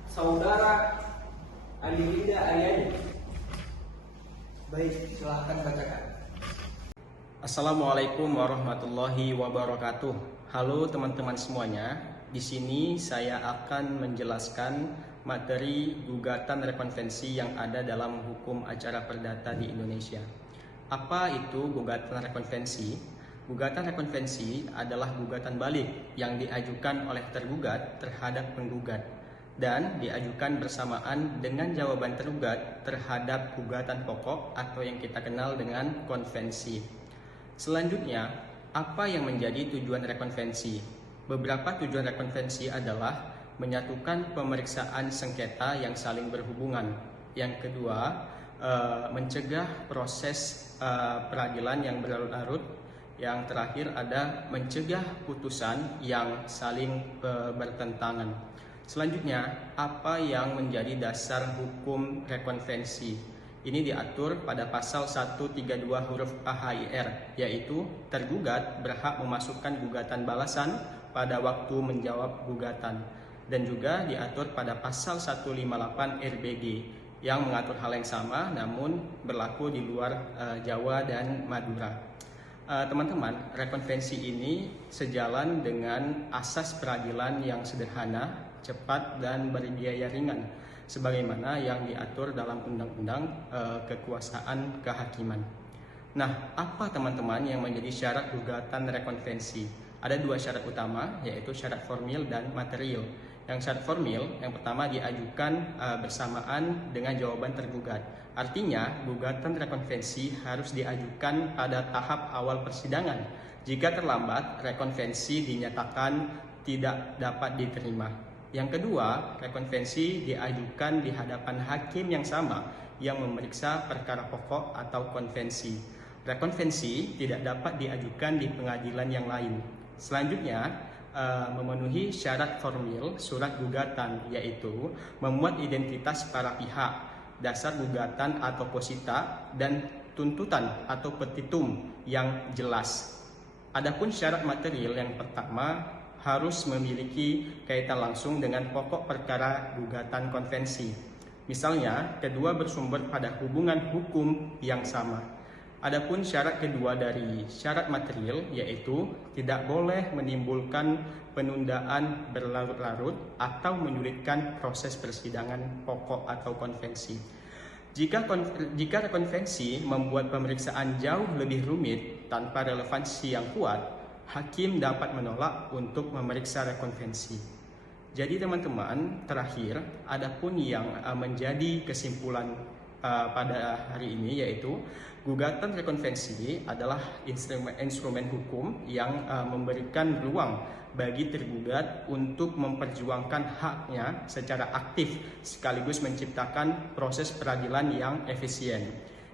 saudara Alilinda Aryani. Baik, silahkan bacakan. Assalamualaikum warahmatullahi wabarakatuh. Halo teman-teman semuanya. Di sini saya akan menjelaskan materi gugatan rekonvensi yang ada dalam hukum acara perdata di Indonesia. Apa itu gugatan rekonvensi? Gugatan rekonvensi adalah gugatan balik yang diajukan oleh tergugat terhadap penggugat dan diajukan bersamaan dengan jawaban tergugat terhadap gugatan pokok atau yang kita kenal dengan konvensi. Selanjutnya, apa yang menjadi tujuan rekonvensi? Beberapa tujuan rekonvensi adalah menyatukan pemeriksaan sengketa yang saling berhubungan. Yang kedua, mencegah proses peradilan yang berlarut-larut. Yang terakhir ada mencegah putusan yang saling bertentangan. Selanjutnya, apa yang menjadi dasar hukum rekonvensi? Ini diatur pada pasal 132 huruf AHIR, yaitu tergugat berhak memasukkan gugatan balasan pada waktu menjawab gugatan, dan juga diatur pada pasal 158 RBG yang mengatur hal yang sama namun berlaku di luar Jawa dan Madura. Teman-teman, rekonvensi ini sejalan dengan asas peradilan yang sederhana, cepat, dan berbiaya ringan sebagaimana yang diatur dalam Undang-Undang Kekuasaan Kehakiman. Nah, apa teman-teman yang menjadi syarat gugatan rekonvensi? Ada dua syarat utama, yaitu syarat formil dan material. Yang syarat formil, yang pertama diajukan bersamaan dengan jawaban tergugat. Artinya, gugatan rekonvensi harus diajukan pada tahap awal persidangan. Jika terlambat, rekonvensi dinyatakan tidak dapat diterima. Yang kedua, rekonvensi diajukan di hadapan hakim yang sama yang memeriksa perkara pokok atau konvensi. Rekonvensi tidak dapat diajukan di pengadilan yang lain. Selanjutnya, memenuhi syarat formil surat gugatan, yaitu memuat identitas para pihak, dasar gugatan atau posita, dan tuntutan atau petitum yang jelas. Adapun syarat material yang pertama harus memiliki kaitan langsung dengan pokok perkara gugatan konvensi. Misalnya, kedua bersumber pada hubungan hukum yang sama. Adapun syarat kedua dari syarat material, yaitu tidak boleh menimbulkan penundaan berlarut-larut atau menyulitkan proses persidangan pokok atau konvensi. Jika konvensi membuat pemeriksaan jauh lebih rumit tanpa relevansi yang kuat, hakim dapat menolak untuk memeriksa rekonvensi. Jadi teman-teman, terakhir, adapun yang menjadi kesimpulan pada hari ini, yaitu gugatan rekonvensi adalah instrumen hukum yang memberikan ruang bagi tergugat untuk memperjuangkan haknya secara aktif sekaligus menciptakan proses peradilan yang efisien.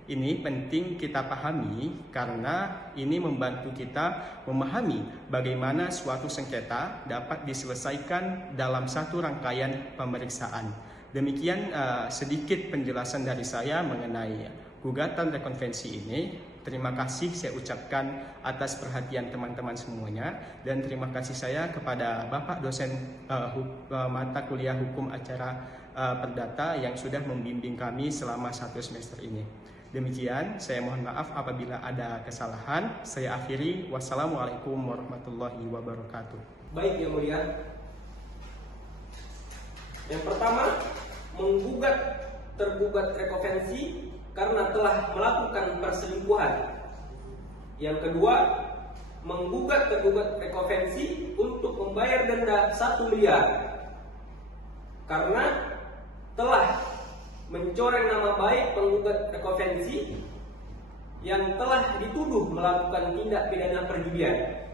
Ini penting kita pahami karena ini membantu kita memahami bagaimana suatu sengketa dapat diselesaikan dalam satu rangkaian pemeriksaan. Demikian sedikit penjelasan dari saya mengenai gugatan rekonvensi ini. Terima kasih saya ucapkan atas perhatian teman-teman semuanya, dan terima kasih saya kepada Bapak dosen mata kuliah hukum acara perdata yang sudah membimbing kami selama 1 semester ini. Demikian, saya mohon maaf apabila ada kesalahan. Saya akhiri. Wassalamualaikum warahmatullahi wabarakatuh. Baik, Yang Mulia. Yang pertama, menggugat tergugat rekonvensi karena telah melakukan perselingkuhan. Yang kedua, menggugat tergugat rekonvensi untuk membayar denda 1 miliar karena telah mencoreng nama baik penggugat rekonvensi yang telah dituduh melakukan tindak pidana perjudian.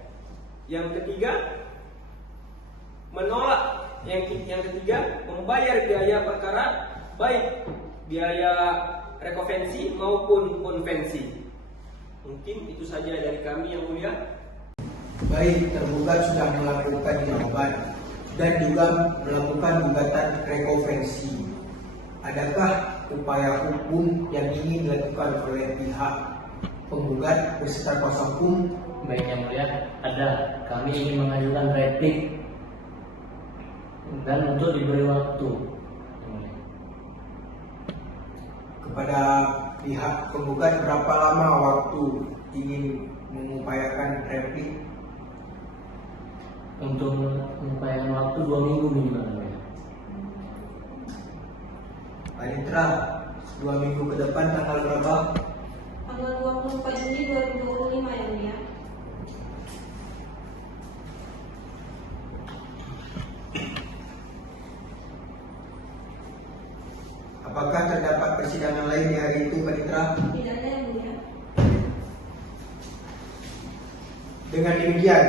Yang ketiga, membayar biaya perkara, baik biaya rekonvensi maupun konvensi. Mungkin itu saja dari kami, Yang Mulia. Baik, tergugat sudah melakukan jawaban dan juga melakukan gugatan rekonvensi. Adakah upaya hukum yang ingin dilakukan oleh pihak penggugat beserta kuasa hukum? Baik, Yang Mulia, ada. Kami ingin mengajukan replik dan untuk diberi waktu. Kepada pihak penggugat berapa lama waktu ingin mengupayakan replik? Untuk mengupayakan waktu 2 minggu minimal. Panitra, 2 minggu ke depan tanggal berapa? Tanggal 24 Juni 2025, Yang Mulia. Apakah terdapat persidangan lain di hari itu, Panitra? Tidak ada, Yang Mulia. Dengan demikian,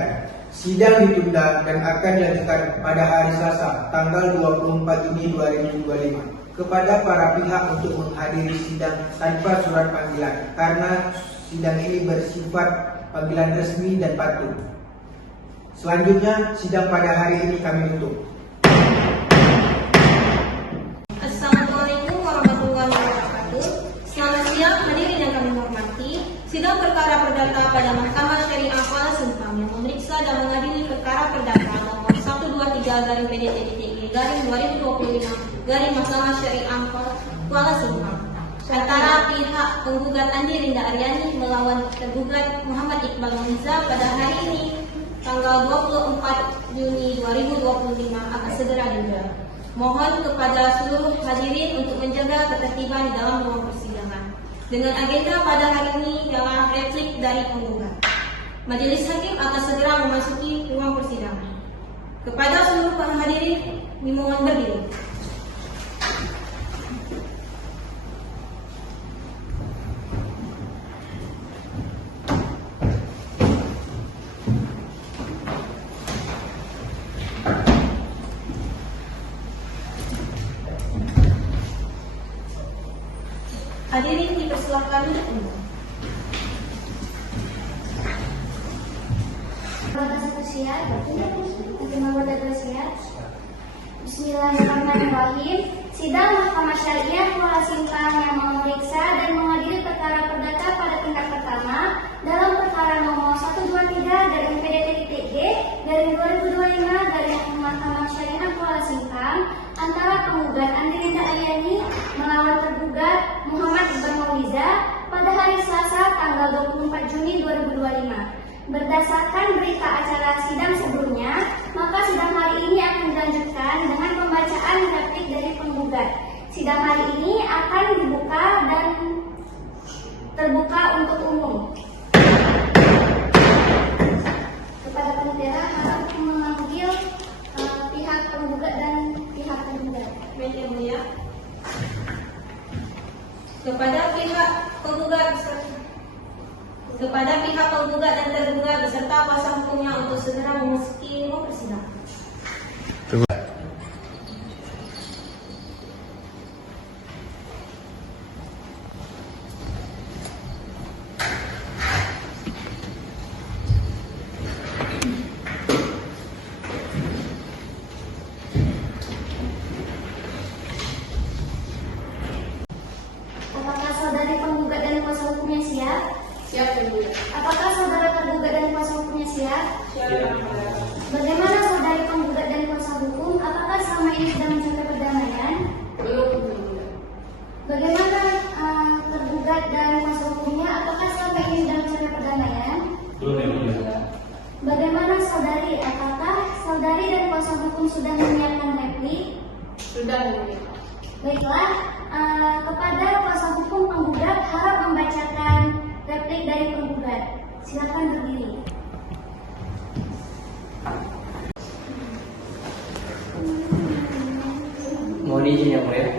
sidang ditunda dan akan dilanjutkan pada hari Selasa, tanggal 24 Juni 2025. Kepada para pihak untuk menghadiri sidang tanpa surat panggilan, karena sidang ini bersifat panggilan resmi dan patuh. Selanjutnya, sidang pada hari ini kami tutup. Assalamualaikum warahmatullahi wabarakatuh. Selamat siang hadirin yang kami hormati. Sidang perkara perdata pada Mahkamah Syariah Kuala Simpang yang memeriksa dan mengadili perkara perdata nomor 123/PDT-2025 Mahkamah Syariah Kuala Simpang antara pihak penggugat Andi Rinda Aryani melawan tergugat Muhammad Iqbal Mauliza pada hari ini tanggal 24 Juni 2025 akan segera digelar. Mohon kepada seluruh hadirin untuk menjaga ketertiban di dalam ruang persidangan. Dengan agenda pada hari ini ialah replik dari penggugat. Majelis hakim akan segera memasuki ruang persidangan. Kepada seluruh para hadirin, Hadirin dipersilakan duduk. Bismillahirrahmanirrahim. Sidang Mahkamah Syariah Kuala Simpang yang memeriksa dan mengadili perkara perdata pada tingkat pertama dalam perkara nomor 123-PDT-G/2025 Mahkamah Syariah Kuala Simpang antara penggugat Andrinda Aryani melawan tergugat Muhammad Iqbal Mauliza pada hari Selasa tanggal 24 Juni 2025. Berdasarkan berita acara sidang sebelumnya, maka sidang hari ini akan dilanjutkan dengan pembacaan replik dari penggugat. Sidang hari ini akan dibuka dan terbuka untuk umum. Kepada panitia harap memanggil pihak penggugat dan pihak tergugat. Baik, Yang Mulia. Kepada pihak penggugat dan tergugat beserta kuasa hukumnya untuk segera memasuki ruang persidangan. Apakah saudari penggugat dan kuasa hukumnya siap? Siap, Yang Mulia. Apakah saudara tergugat dan kuasa hukumnya siap? Siap, Yang Mulia. Bagaimana saudari penggugat dan kuasa hukum? Apakah selama ini sudah mencapai perdamaian? Belum, Yang Mulia. Bagaimana tergugat dan kuasa hukumnya? Apakah selama ini sudah mencapai perdamaian? Belum ya mulia. Bagaimana saudari? Apakah saudari dan kuasa hukum sudah menyiapkan replik? Sudah, Yang Mulia. Baiklah, kepada kuasa hukum penggugat harap membacakan replik dari penggugat. Silakan berdiri. Mohon izin Yang Mulia.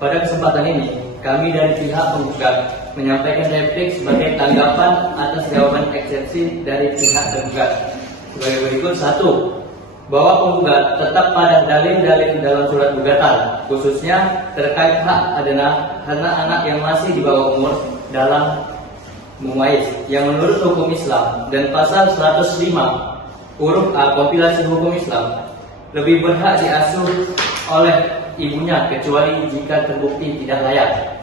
Pada kesempatan ini, kami dari pihak penggugat menyampaikan replik sebagai tanggapan atas jawaban eksepsi dari pihak tergugat. Sebagai berikut: 1. Bahwa penggugat tetap pada dalil-dalil dalam surat gugatan, khususnya terkait hak anak yang masih di bawah umur dalam mumayyiz, yang menurut hukum Islam dan pasal 105 huruf A kompilasi hukum Islam lebih berhak diasuh oleh ibunya kecuali jika terbukti tidak layak.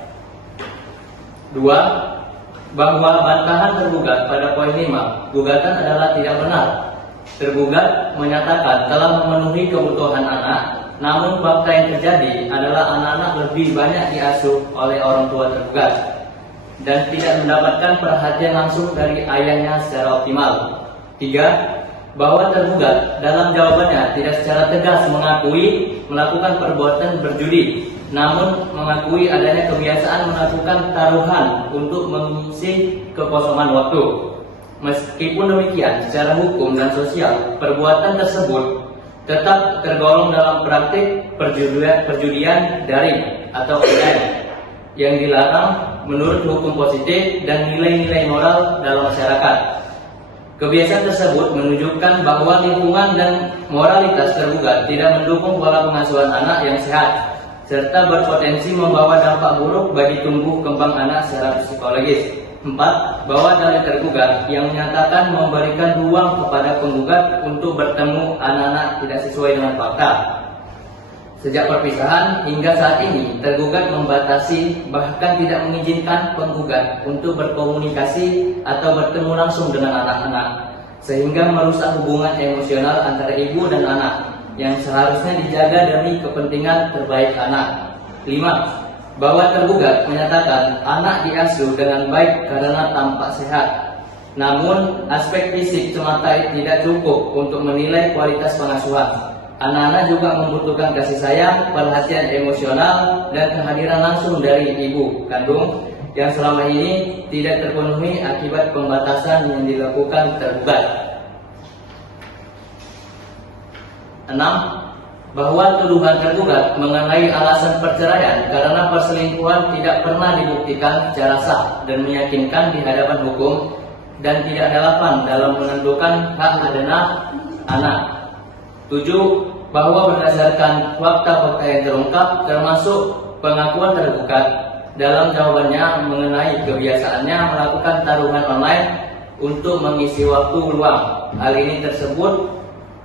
2. Bahwa bantahan tergugat pada poin 5 gugatan adalah tidak benar. Tergugat menyatakan telah memenuhi kebutuhan anak, namun fakta yang terjadi adalah anak-anak lebih banyak diasuh oleh orang tua tergugat dan tidak mendapatkan perhatian langsung dari ayahnya secara optimal. 3. Bahwa tergugat dalam jawabannya tidak secara tegas mengakui melakukan perbuatan berjudi, namun mengakui adanya kebiasaan melakukan taruhan untuk mengisi kekosongan waktu. Meskipun demikian, secara hukum dan sosial, perbuatan tersebut tetap tergolong dalam praktik perjudian daring atau online yang dilarang menurut hukum positif dan nilai-nilai moral dalam masyarakat. Kebiasaan tersebut menunjukkan bahwa lingkungan dan moralitas tergugat tidak mendukung pola pengasuhan anak yang sehat, serta berpotensi membawa dampak buruk bagi tumbuh kembang anak secara psikologis. 4. Bahwa dalil tergugat yang menyatakan memberikan ruang kepada penggugat untuk bertemu anak-anak tidak sesuai dengan fakta. Sejak perpisahan hingga saat ini, tergugat membatasi bahkan tidak mengizinkan penggugat untuk berkomunikasi atau bertemu langsung dengan anak-anak, sehingga merusak hubungan emosional antara ibu dan anak yang seharusnya dijaga demi kepentingan terbaik anak. 5. Bahwa tergugat menyatakan anak diasuh dengan baik karena tampak sehat. Namun, aspek fisik semata tidak cukup untuk menilai kualitas pengasuhan. Anak-anak juga membutuhkan kasih sayang, perhatian emosional, dan kehadiran langsung dari ibu kandung yang selama ini tidak terpenuhi akibat pembatasan yang dilakukan tergugat. 6. Bahwa tuduhan tergugat mengenai alasan perceraian karena perselingkuhan tidak pernah dibuktikan secara sah dan meyakinkan di hadapan hukum dan tidak relevan dalam menentukan hak anak. 7. Bahwa berdasarkan fakta-fakta yang terungkap termasuk pengakuan tergugat dalam jawabannya mengenai kebiasaannya melakukan taruhan online untuk mengisi waktu luang. Hal ini tersebut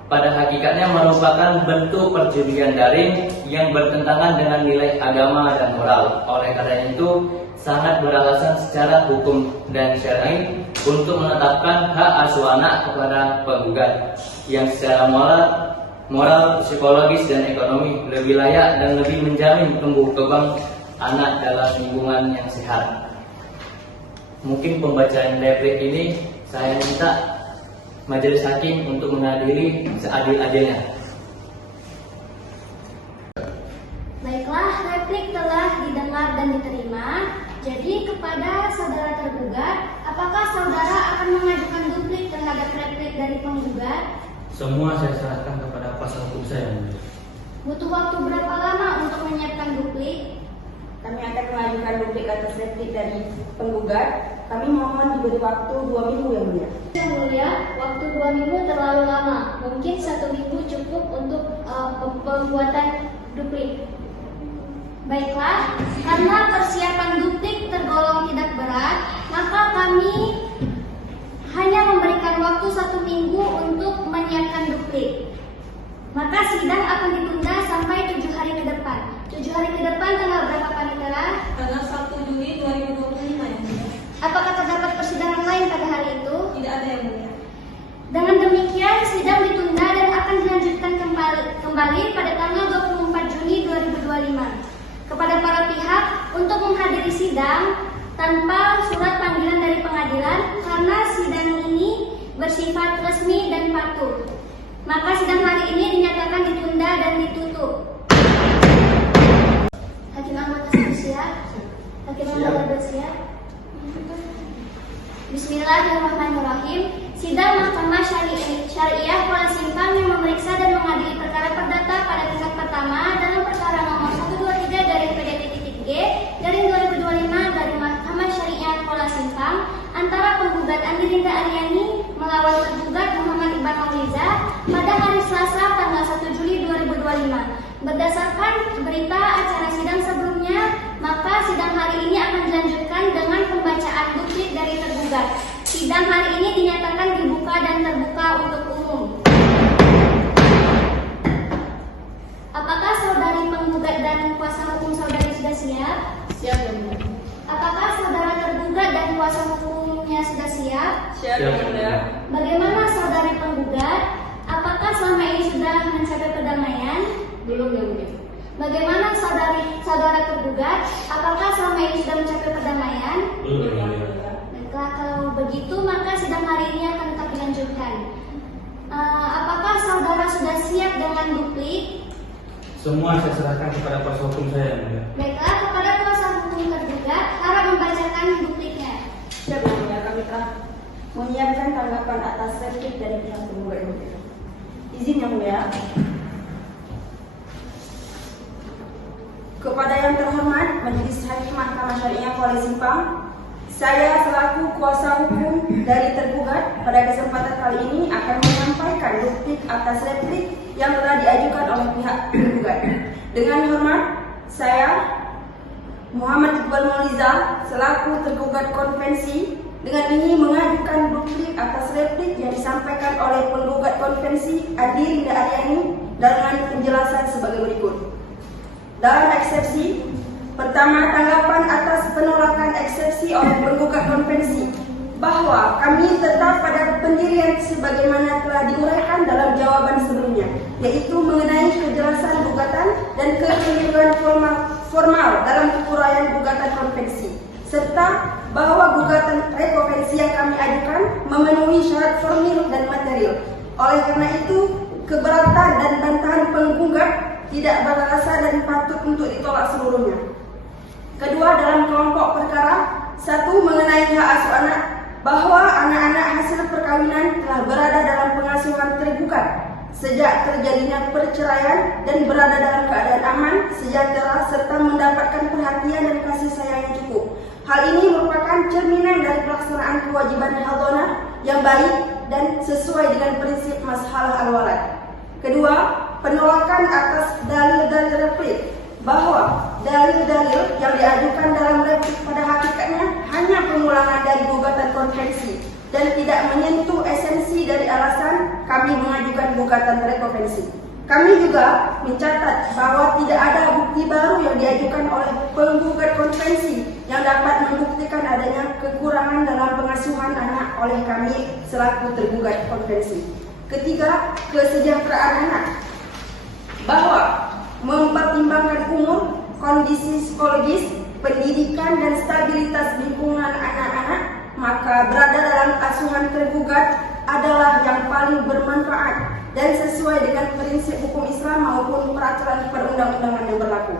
pada hakikatnya merupakan bentuk perjudian daring yang bertentangan dengan nilai agama dan moral. Oleh karena itu, sangat beralasan secara hukum dan syar'i untuk menetapkan hak asuh anak kepada penggugat yang secara moral, psikologis, dan ekonomi lebih layak dan lebih menjamin tumbuh kembang anak dalam lingkungan yang sehat. Mungkin pembacaan replik ini saya minta majelis hakim untuk mengadili seadil-adilnya. Baiklah, replik telah didengar dan diterima. Jadi kepada saudara tergugat, apakah saudara akan mengajukan duplik terhadap replik dari penggugat? Semua saya serahkan kepada kuasa hukum saya. Butuh waktu berapa lama untuk menyiapkan duplik? Kami akan mengajukan duplik atas replik dari penggugat. Kami mohon diberi waktu 2 minggu yang mulia. Yang mulia, waktu 2 minggu terlalu lama. Mungkin 1 minggu cukup untuk pembuatan duplik. Baiklah, karena persiapan duplik tergolong tidak berat, maka kami hanya memberikan waktu 1 minggu untuk menyiapkan duplik. Maka sidang akan ditunda sampai 7 hari ke depan. 7 hari ke depan tanggal berapa, Panitera? Tanggal 1 Juli 2025 yang mulia. Apakah terdapat persidangan lain pada hari itu? Tidak ada yang mulia. Dengan demikian, sidang ditunda dan akan dilanjutkan kembali pada tanggal 24 Juni 2025. Kepada para pihak untuk menghadiri sidang tanpa surat panggilan dari pengadilan karena sidang ini bersifat resmi dan patuh. Maka sidang hari ini dinyatakan ditunda dan ditutup. Hakim anggota bersiap. Hakim anggota bersiap. Bismillahirrahmanirrahim. Sidang Mahkamah Syariah Kuala Simpang yang memeriksa dan mengadili perkara perdata pada tingkat pertama dalam perkara nomor 123/PDT-G/2025 dari Mahkamah Syariah Kuala Simpang antara penggugat Andi Linda Aryani melawan tergugat Muhammad Iqbal Maulida pada hari Selasa tanggal 1 Juli 2025. Berdasarkan berita acara sidang sebelumnya, maka sidang hari ini akan dilanjutkan dengan pembacaan duplik dari tergugat. Sidang hari ini dinyatakan dibuka dan terbuka untuk umum. Apakah saudari penggugat dan kuasa hukum saudari sudah siap? Siap, Yang Mulia. Apakah saudara tergugat dan kuasa hukumnya sudah siap? Siap, Yang Mulia. Bagaimana saudari penggugat? Apakah selama ini sudah mencapai perdamaian? Belum, Yang Mulia. Bagaimana saudara tergugat? Apakah selama ini sudah mencapai perdamaian? Belum, Yang Mulia. Baiklah, kalau begitu maka sidang hari ini akan tetap dilanjutkan. Apakah saudara sudah siap dengan duplik? Semua saya serahkan kepada kuasa hukum saya. Yang Mulia. Baiklah, kepada kuasa hukum tergugat, harap membacakan dupliknya. Siap, Yang Mulia. Kami telah menyiapkan tanggapan atas replik dari pihak penggugat Yang Mulia. Izin, Yang Mulia. Kepada yang terhormat Majelis Hakim Mahkamah Syariah Kuala Simpang, saya selaku kuasa hukum dari tergugat pada kesempatan kali ini akan menyampaikan duplik atas replik yang telah diajukan oleh pihak tergugat. Dengan hormat, saya Muhammad Iqbal Maulida selaku tergugat konvensi dengan ini mengajukan duplik atas replik yang disampaikan oleh penggugat konvensi Andi Linda Aryani dengan penjelasan sebagai berikut. Dalam eksepsi pertama, tanggapan atas penolakan eksepsi oleh penggugat konvensi bahwa kami tetap pada pendirian sebagaimana telah diuraikan dalam jawaban sebelumnya, yaitu mengenai kejelasan gugatan dan kekeliruan formal dalam uraian gugatan konvensi, serta bahwa gugatan rekonvensi yang kami ajukan memenuhi syarat formil dan material. Oleh karena itu, keberatan dan bantahan penggugat tidak beralasan dan patut untuk ditolak seluruhnya. Kedua, dalam kelompok perkara 1 mengenai hak asuh anak, bahwa anak-anak hasil perkawinan telah berada dalam pengasuhan tergugat sejak terjadinya perceraian dan berada dalam keadaan aman, sejahtera, serta mendapatkan perhatian dan kasih sayang yang cukup. Hal ini merupakan cerminan dari pelaksanaan kewajiban hadonah yang baik dan sesuai dengan prinsip masalah al-walad. Kedua, penolakan atas dalil-dalil replik bahwa dalil-dalil yang diajukan dalam replik pada hakikatnya hanya pengulangan dari gugatan konvensi dan tidak menyentuh esensi dari alasan kami mengajukan gugatan rekonvensi. Kami juga mencatat bahwa tidak ada bukti baru yang diajukan oleh penggugat konvensi yang dapat membuktikan adanya kekurangan dalam pengasuhan anak oleh kami selaku tergugat konvensi. Ketiga, kesejahteraan anak. Bahwa mempertimbangkan umur, kondisi psikologis, pendidikan dan stabilitas lingkungan anak-anak, maka berada dalam asuhan tergugat adalah yang paling bermanfaat dan sesuai dengan prinsip hukum Islam maupun peraturan perundang-undangan yang berlaku.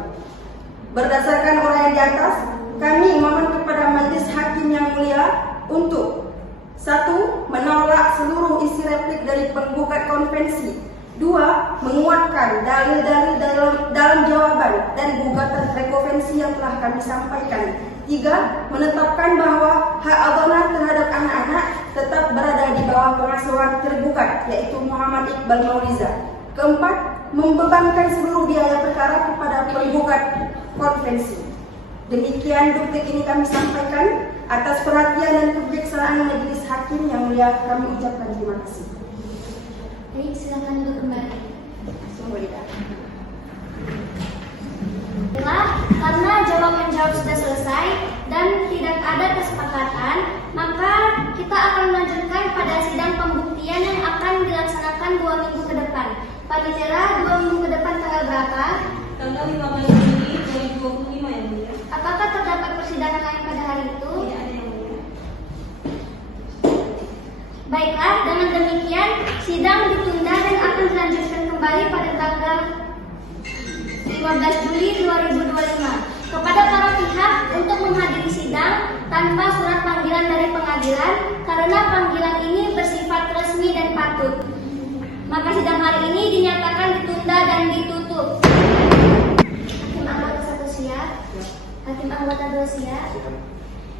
Berdasarkan uraian di atas, kami mohon kepada Majelis Hakim yang mulia untuk 1. Menolak seluruh isi replik dari penggugat konvensi. 2. Menguatkan dalil-dalil dalam jawaban dan gugatan rekonvensi yang telah kami sampaikan. 3. Menetapkan bahwa hak adonah terhadap anak-anak tetap berada di bawah pengasuhan tergugat, yaitu Muhammad Iqbal Mauliza. 4. Membebankan seluruh biaya perkara kepada penggugat konvensi. Demikian bukti ini kami sampaikan. Atas perhatian dan kebijaksanaan Majelis Hakim yang mulia, kami ucapkan terima kasih. Baik, silakan duduk kembali. Karena jawab menjawab sudah selesai dan tidak ada kesepakatan, maka kita akan melanjutkan pada sidang pembuktian yang akan dilaksanakan 2 minggu ke depan. Panitia, 2 minggu ke depan tanggal berapa? Tanggal 15 Juli 2025 yang mulia. Apakah terdapat persidangan lain pada hari itu? Tidak ada yang mulia. Baiklah, dengan demikian sidang ditunda dan akan dilanjutkan kembali pada tanggal 15 Juli 2025. Kepada para pihak untuk menghadiri sidang tanpa surat panggilan dari pengadilan karena panggilan ini bersifat resmi dan patut. Maka sidang hari ini dinyatakan ditunda dan ditutup. Hakim anggota 1 siap. Hakim anggota 2 siap.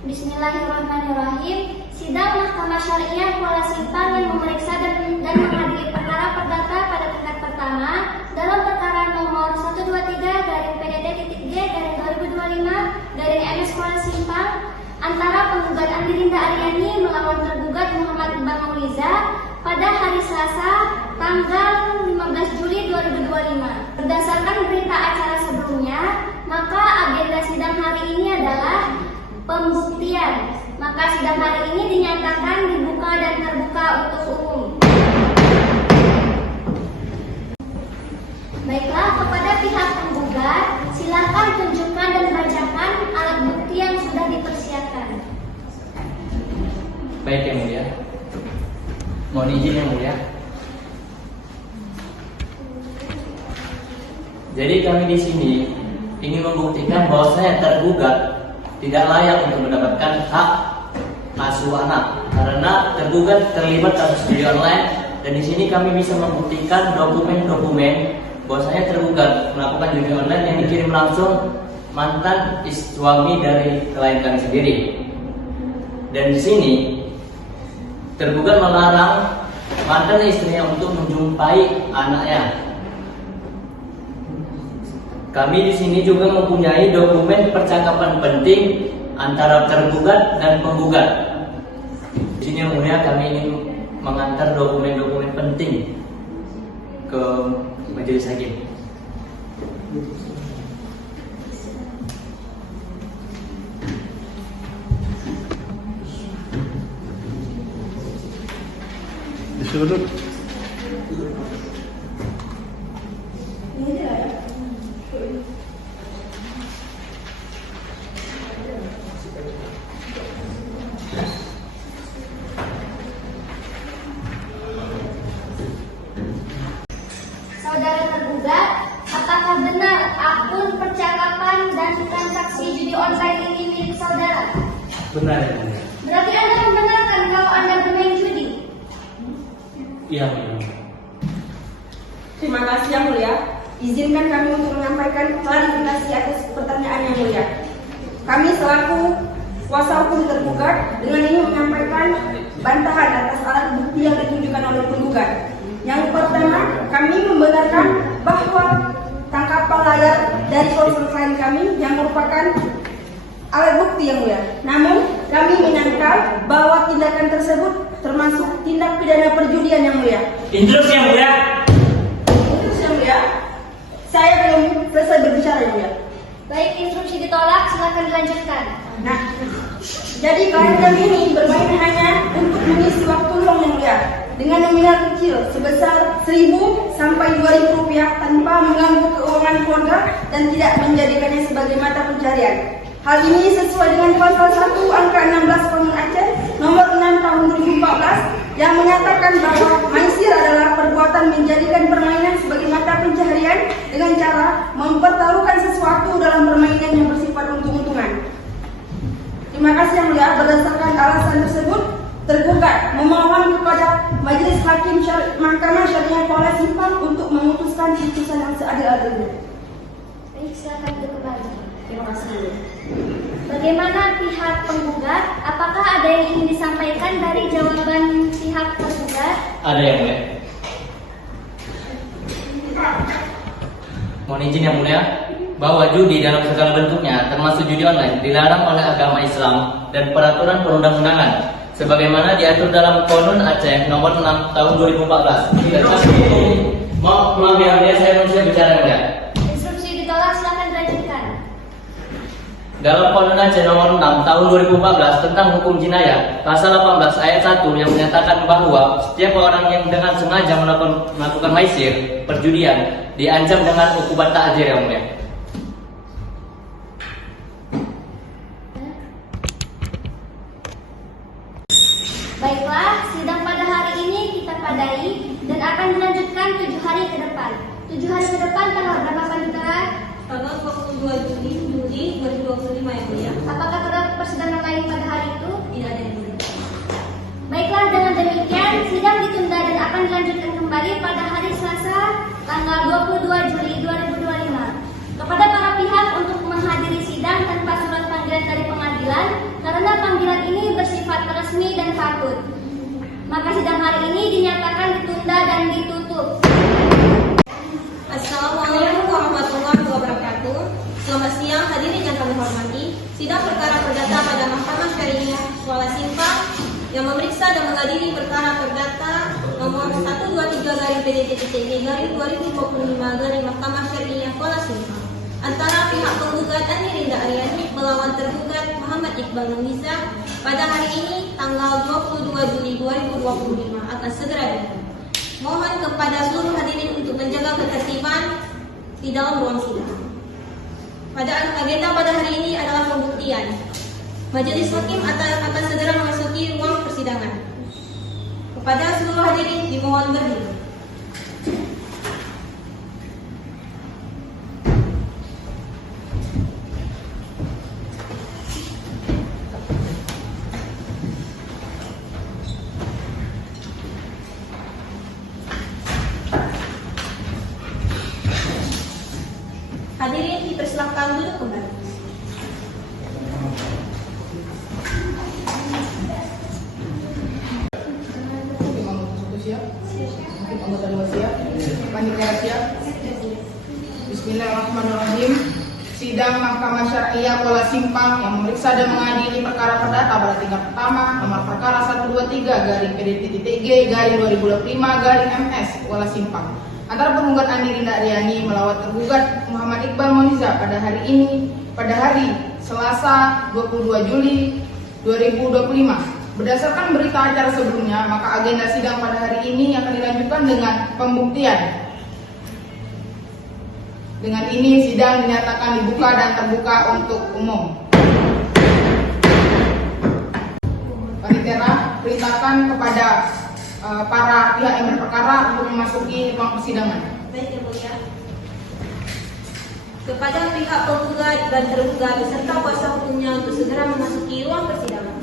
Bismillahirrahmanirrahim. Sidang Mahkamah Syariah Kuala Simpang yang memeriksa dan menghadiri perkara perdata pada tingkat pertama dalam perkara nomor 123-PDD.G/2025/MS Kuala Simpang antara penggugat Andirinda Aryani melawan tergugat Muhammad Iqbal Mauliza pada hari Selasa tanggal 15 Juli 2025. Berdasarkan berita acara sebelumnya, maka agenda sidang hari ini adalah pembuktian. Maka sidang hari ini dinyatakan dibuka dan terbuka untuk umum. Baiklah, kepada pihak penggugat, silakan tunjukkan dan bacakan alat bukti yang sudah dipersiapkan. Baik yang mulia. Mohon izin yang mulia. Jadi kami di sini ingin membuktikan bahwa saya tergugat tidak layak untuk mendapatkan hak asuh anak karena tergugat terlibat kasus judi online, dan di sini kami bisa membuktikan dokumen-dokumen bahwa saya tergugat melakukan judi online yang dikirim langsung mantan suami dari klien kami sendiri. Dan di sini tergugat melarang mantan istrinya untuk menjumpai anaknya. Kami di sini juga mempunyai dokumen percakapan penting antara tergugat dan penggugat. Di sini yang mulia kami ingin mengantar dokumen-dokumen penting ke Majelis Hakim. Disuruh. Saudara tergugat, apakah benar akun percakapan dan transaksi judi online ini milik saudara? Benar ya mulia. Berarti Anda membenarkan kalau Anda bermain judi? Iya mulia. Terima kasih yang mulia. Izinkan kami untuk menyampaikan klarifikasi atas pertanyaan yang mulia. Kami selaku kuasa hukum tergugat dengan ini menyampaikan bantahan atas alat bukti yang ditunjukkan oleh penggugat. Yang pertama, kami membenarkan bahwa tangkapan layar dari ponsel klien kami bukti yang mulia. Namun kami menyangkal bahwa tindakan tersebut termasuk tindak pidana perjudian yang mulia. Instruksi yang mulia. Instruksi yang mulia. Saya belum selesai berbicara yang mulia. Baik, instruksi ditolak, silakan dilanjutkan. Nah, jadi kehadiran ini bermain hanya untuk mengisi waktu luang yang mulia dengan nominal kecil sebesar 1.000 sampai 2.000 rupiah tanpa mengganggu keuangan keluarga dan tidak menjadikannya sebagai mata pencarian. Hal ini sesuai dengan pasal 1 angka 16 Komun Aceh nomor 6 tahun 2014 yang menyatakan bahwa maisir adalah perbuatan menjadikan permainan sebagai mata pencaharian dengan cara mempertaruhkan sesuatu dalam permainan yang bersifat untung-untungan. Terima kasih yang mulia. Berdasarkan alasan tersebut, tergugat memohon kepada Majelis Hakim Mahkamah Syariah Kuala Simpang untuk memutuskan putusan yang seadil-adilnya. Baik, silakan duduk kembali. Terima kasih. Bagaimana pihak penggugat? Apakah ada yang ingin disampaikan dari jawaban pihak tergugat? Ada yang mulia. Mohon izin yang mulia, bahwa judi dalam segala bentuknya termasuk judi online dilarang oleh agama Islam dan peraturan perundang-undangan sebagaimana diatur dalam Konun Aceh nomor 6 tahun 2014. Maaf yang mulia, saya manusia bicara yang mulia. Instruksi ditolak, silakan dilanjutkan. Dalam Konun Aceh nomor 6 tahun 2014 tentang hukum jinayah pasal 18 ayat 1 yang menyatakan bahwa setiap orang yang dengan sengaja melakukan maisir, perjudian, diancam dengan hukuman ta'zir yang mulia. Baiklah, sidang pada hari ini kita padai dan akan dilanjutkan 7 hari ke depan. 7 hari ke depan tanggal berapa Panitera? Tanggal 22 Juli 2025 yang mulia. Apakah terdapat persidangan lain pada hari itu? Tidak ada yang mulia. Baiklah, dengan demikian sidang ditunda dan akan dilanjutkan kembali pada hari Selasa tanggal 22 Juli 2025. Kepada para pihak untuk menghadiri sidang tanpa surat panggilan dari pengadilan karena panggilan ini bersifat resmi dan patut. Maka sidang hari ini dinyatakan ditunda dan ditutup. Assalamualaikum warahmatullahi wabarakatuh. Selamat siang hadirin yang kami hormati. Sidang perkara perdata pada Mahkamah Syariah Kuala Simpang yang memeriksa dan mengadili perkara perdata nomor 123/PDT-2025 Mahkamah Syariah Kuala Simpang antara pihak penggugat Andi Rinda Aryani melawan tergugat Muhammad Iqbal Nurmiza pada hari ini tanggal 22 Juli 2025 akan segera dimulai. Mohon kepada seluruh hadirin untuk menjaga ketertiban di dalam ruang sidang. Pada agenda pada hari ini adalah pembuktian. Majelis Hakim akan segera memasuki ruang persidangan. Kepada seluruh hadirin dimohon berdiri. Hadirin dipersilakan duduk kembali. Bismillahirrahmanirrahim. Sidang Mahkamah Syariah Kuala Simpang yang memeriksa dan mengadili perkara perdata pada tingkat pertama nomor perkara 123/PDT-2025/MS Kuala Simpang antara penggugat Andi Rinda Aryani melawan tergugat Muhammad Iqbal Nurmiza pada hari Selasa 22 Juli 2025. Berdasarkan berita acara sebelumnya, maka agenda sidang pada hari ini akan dilanjutkan dengan pembuktian. Dengan ini sidang dinyatakan dibuka dan terbuka untuk umum. Panitia perintahkan kepada para pihak yang berperkara untuk memasuki ruang persidangan. Baik, Yang Mulia. Kepada pihak penggugat dan tergugat beserta kuasa hukumnya untuk segera memasuki ruang persidangan.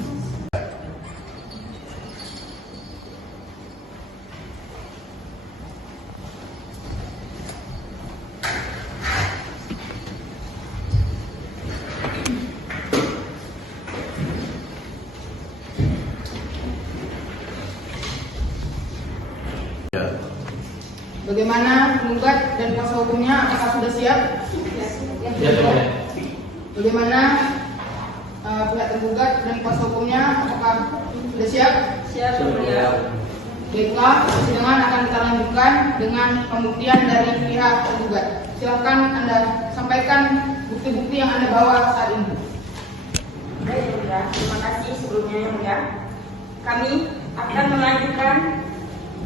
Bagaimana penggugat dan kuasa hukumnya, apakah sudah siap? Ya, boleh. Bagaimana pihak tergugat dan kuasa hukumnya. Apakah sudah siap? Siap, Yang Mulia. Baiklah, persidangan akan kita lanjutkan dengan pembuktian dari pihak tergugat. Silakan Anda sampaikan bukti-bukti yang Anda bawa saat ini. Baik, Yang Mulia. Terima kasih sebelumnya, Yang Mulia. Kami akan melanjutkan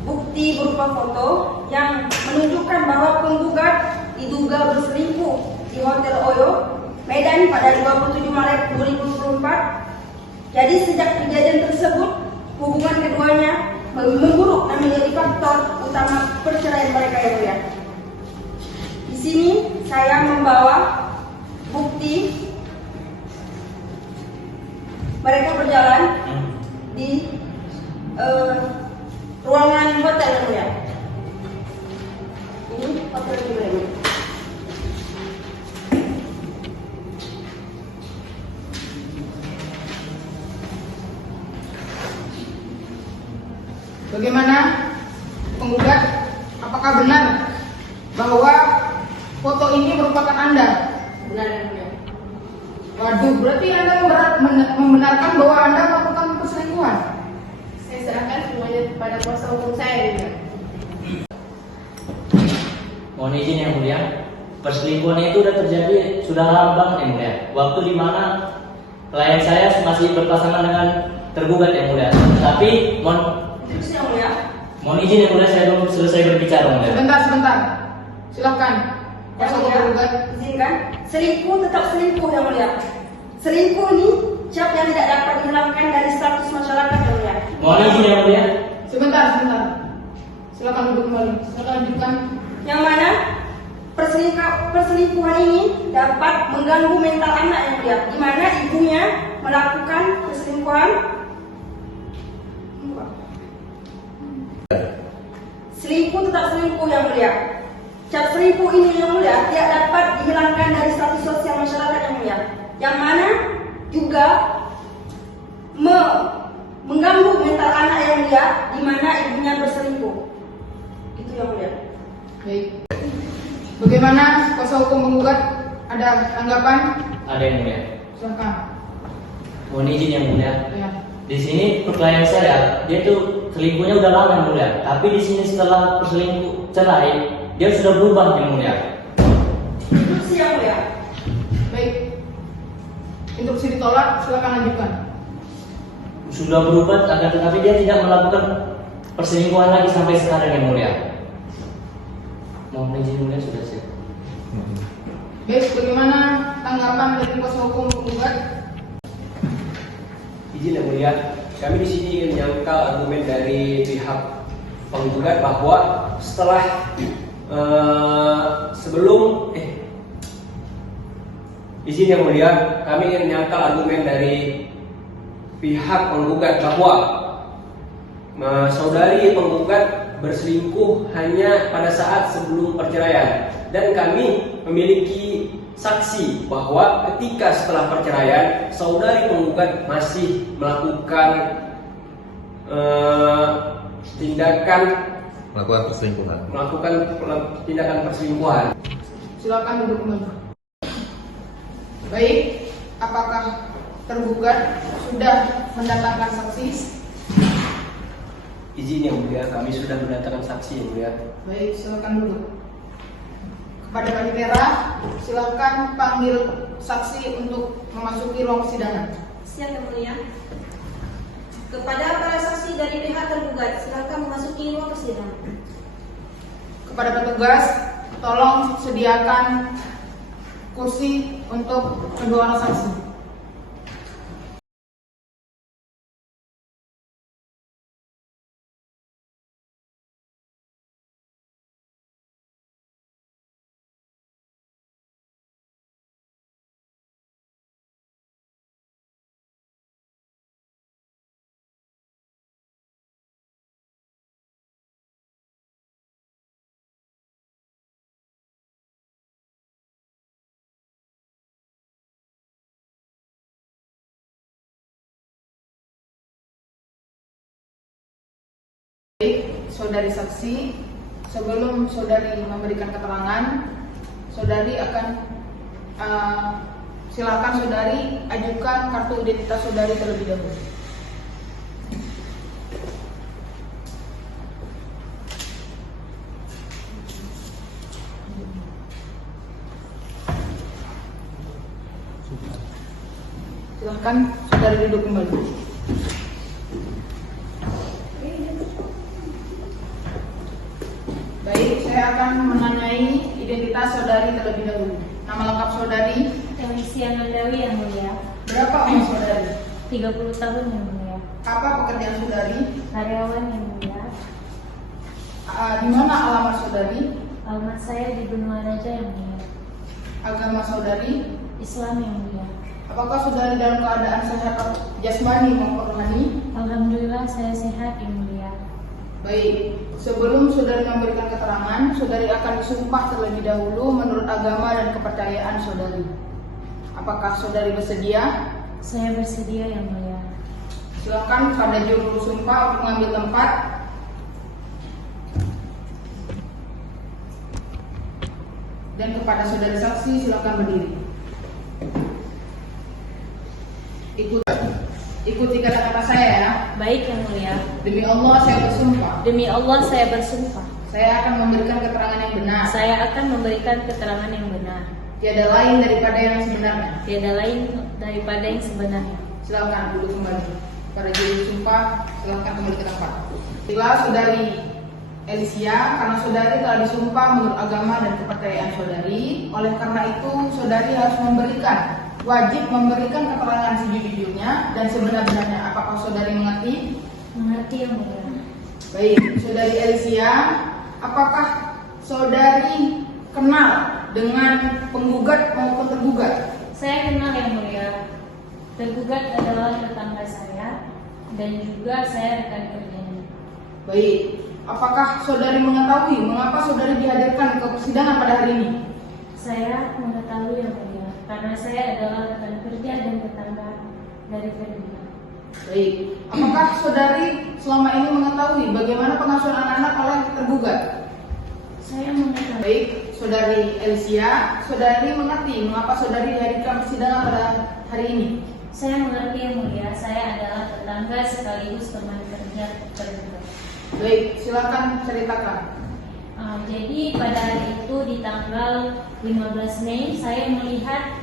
bukti berupa foto yang menunjukkan bahwa penggugat diduga berselingkuh di Hotel Oyo, Medan pada 27 Maret 2024. Jadi sejak kejadian tersebut, hubungan keduanya memburuk dan menjadi faktor utama perceraian mereka, Yang Mulia. Di sini saya membawa bukti mereka berjalan di ruangan hotel, Yang Mulia. Ini hotel juga, Yang Mulia. Bagaimana penggugat? Apakah benar bahwa foto ini merupakan Anda? Benar, Yang Mulia. Waduh, berarti Anda membenarkan bahwa Anda melakukan perselingkuhan? Saya serahkan semuanya kepada kuasa hukum saya, Yang Mulia. Mohon izin Yang Mulia, perselingkuhan itu sudah terjadi sudah lama banget Yang Mulia. Waktu di mana klien saya masih berpasangan dengan tergugat Yang Mulia. Tapi Terus, Yang Mulia. mohon izin Yang Mulia, saya belum selesai berbicara Yang Mulia. Sebentar. Silakan. Yang Kuasa hukum Mulia, tergugat. izinkan. Selingkuh tetap selingkuh, Yang Mulia. Selingkuh ini cap yang tidak dapat dihilangkan dari status masyarakat, Yang Mulia. Mohon izin Yang Mulia. Sebentar. Silakan duduk kembali. Silakan lanjutkan. Yang mana perselingkuhan ini dapat mengganggu mental anak, Yang Mulia, di mana ibunya melakukan perselingkuhan. Selingkuh tetap selingkuh, Yang Mulia. Cap selingkuh ini, Yang Mulia, tidak dapat dihilangkan dari status sosial masyarakat, Yang Mulia, yang mana juga mengganggu mental anak, Yang Mulia, di mana ibunya berselingkuh. Itu, Yang Mulia. Baik. Bagaimana kuasa hukum penggugat? Ada tanggapan? Ada Yang Mulia. Silakan. Mohon izin Yang Mulia. Ya. Di sini klien saya, dia tuh selingkuhnya udah lama Yang Mulia. Tapi di sini setelah perselingkuh cerai, dia sudah berubah Yang Mulia. Instruksi, Yang Mulia. Baik. Instruksi ditolak. Silakan lanjutkan. Sudah berubah, akan tetapi dia tidak melakukan perselingkuhan lagi sampai sekarang Yang Mulia. Mohon izin Yang Mulia, sudah siap. Baik. Bagaimana tanggapan dari kuasa hukum penggugat? Izin Yang Mulia, kami di sini ingin menyangkal argumen dari pihak penggugat bahwa setelah izin Yang Mulia, kami ingin menyangkal argumen dari pihak penggugat bahwa saudari penggugat berselingkuh hanya pada saat sebelum perceraian, dan kami memiliki saksi bahwa ketika setelah perceraian saudari penggugat masih melakukan melakukan tindakan perselingkuhan. Silakan duduk kembali. Baik, apakah tergugat sudah mendatangkan saksi? Izin Yang Mulia, kami sudah mendatangkan saksi Yang Mulia. Baik, silakan duduk. Kepada Panitera, silakan panggil saksi untuk memasuki ruang persidangan. Siap, Yang Mulia. Kepada para saksi dari pihak tergugat, silakan memasuki ruang persidangan. Kepada petugas, tolong sediakan kursi untuk kedua orang saksi. Saudari saksi, sebelum saudari memberikan keterangan, saudari akan Silakan saudari ajukan kartu identitas saudari terlebih dahulu. Silakan saudari duduk kembali. Baik, saya akan menanyai identitas saudari terlebih dahulu. Nama lengkap saudari? Elisia Nandawi yang mulia. Berapa umur saudari? 30 tahun yang mulia. Apa pekerjaan saudari? Karyawan yang mulia. Di mana alamat saudari? Alamat saya di Benua Raja yang mulia. Agama saudari? Islam yang mulia. Apakah saudari dalam keadaan sehat jasmani maupun rohani? Alhamdulillah saya sehat yang mulia. Baik, sebelum saudari memberikan keterangan, saudari akan disumpah terlebih dahulu menurut agama dan kepercayaan saudari. Apakah saudari bersedia? Saya bersedia yang mulia. Silakan pada juru sumpah untuk mengambil tempat. Dan kepada saudari saksi silakan berdiri. Ikuti kata-kata saya ya. Baik yang mulia. Demi Allah saya bersumpah. Demi Allah saya bersumpah. Saya akan memberikan keterangan yang benar. Saya akan memberikan keterangan yang benar. Tiada lain daripada yang sebenarnya. Tiada lain daripada yang sebenarnya. Silakan duduk kembali. Para juru sumpah silakan kembali ke tempat. Sila saudari Elisia, karena saudari telah disumpah menurut agama dan kepercayaan saudari, oleh karena itu saudari harus wajib memberikan keterangan sejujurnya dan sebenar-benarnya. Apakah saudari mengerti? Mengerti yang mulia. Baik, saudari Elisia, apakah saudari kenal dengan penggugat maupun tergugat? Saya kenal yang mulia. Tergugat adalah tetangga saya dan juga saya rekan kerjanya. Baik, apakah saudari mengetahui mengapa saudari dihadirkan ke persidangan pada hari ini? Saya mengetahui yang mulia karena saya adalah rekan kerja dan tetangga dari Ferdinand. Baik, apakah saudari selama ini mengetahui bagaimana pengasuhan anak-anak oleh tergugat? Saya mengetahui. Baik, saudari Elisia, saudari mengerti mengapa saudari dihadirkan persidangan pada hari ini? Saya mengerti yang mulia, saya adalah tetangga sekaligus teman kerja tergugat. Baik, silakan ceritakan. Jadi pada hari itu di tanggal 15 Mei saya melihat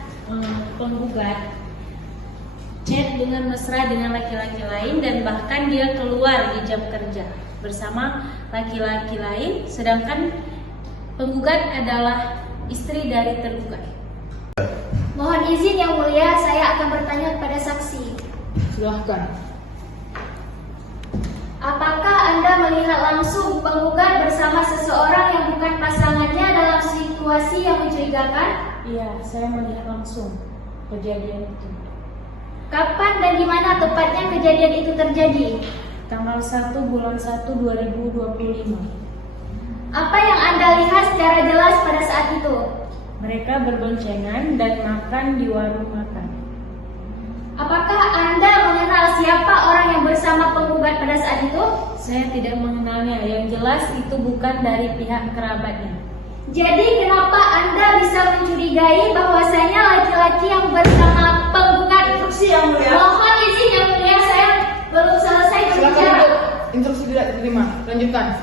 penggugat chat dengan mesra dengan laki-laki lain dan bahkan dia keluar di jam kerja bersama laki-laki lain, sedangkan penggugat adalah istri dari tergugat. Mohon izin yang mulia, saya akan bertanya kepada saksi. Silahkan. Apakah Anda melihat langsung penggugat bersama seseorang yang bukan pasangannya dalam situasi yang mencurigakan? Iya, saya melihat langsung kejadian itu. Kapan dan di mana tepatnya kejadian itu terjadi? Tanggal 1 bulan 1 2025. Apa yang Anda lihat secara jelas pada saat itu? Mereka berboncengan dan makan di warung makan. Apakah Anda mengenal siapa orang yang bersama penggugat pada saat itu? Saya tidak mengenalnya, yang jelas itu bukan dari pihak kerabatnya. Jadi kenapa Anda bisa mencurigai bahwasanya laki-laki yang bersama penggugat? Instruksi yang mulia. Mohon izin yang mulia, saya belum selesai berbicara. Instruksi tidak diterima. Lanjutkan.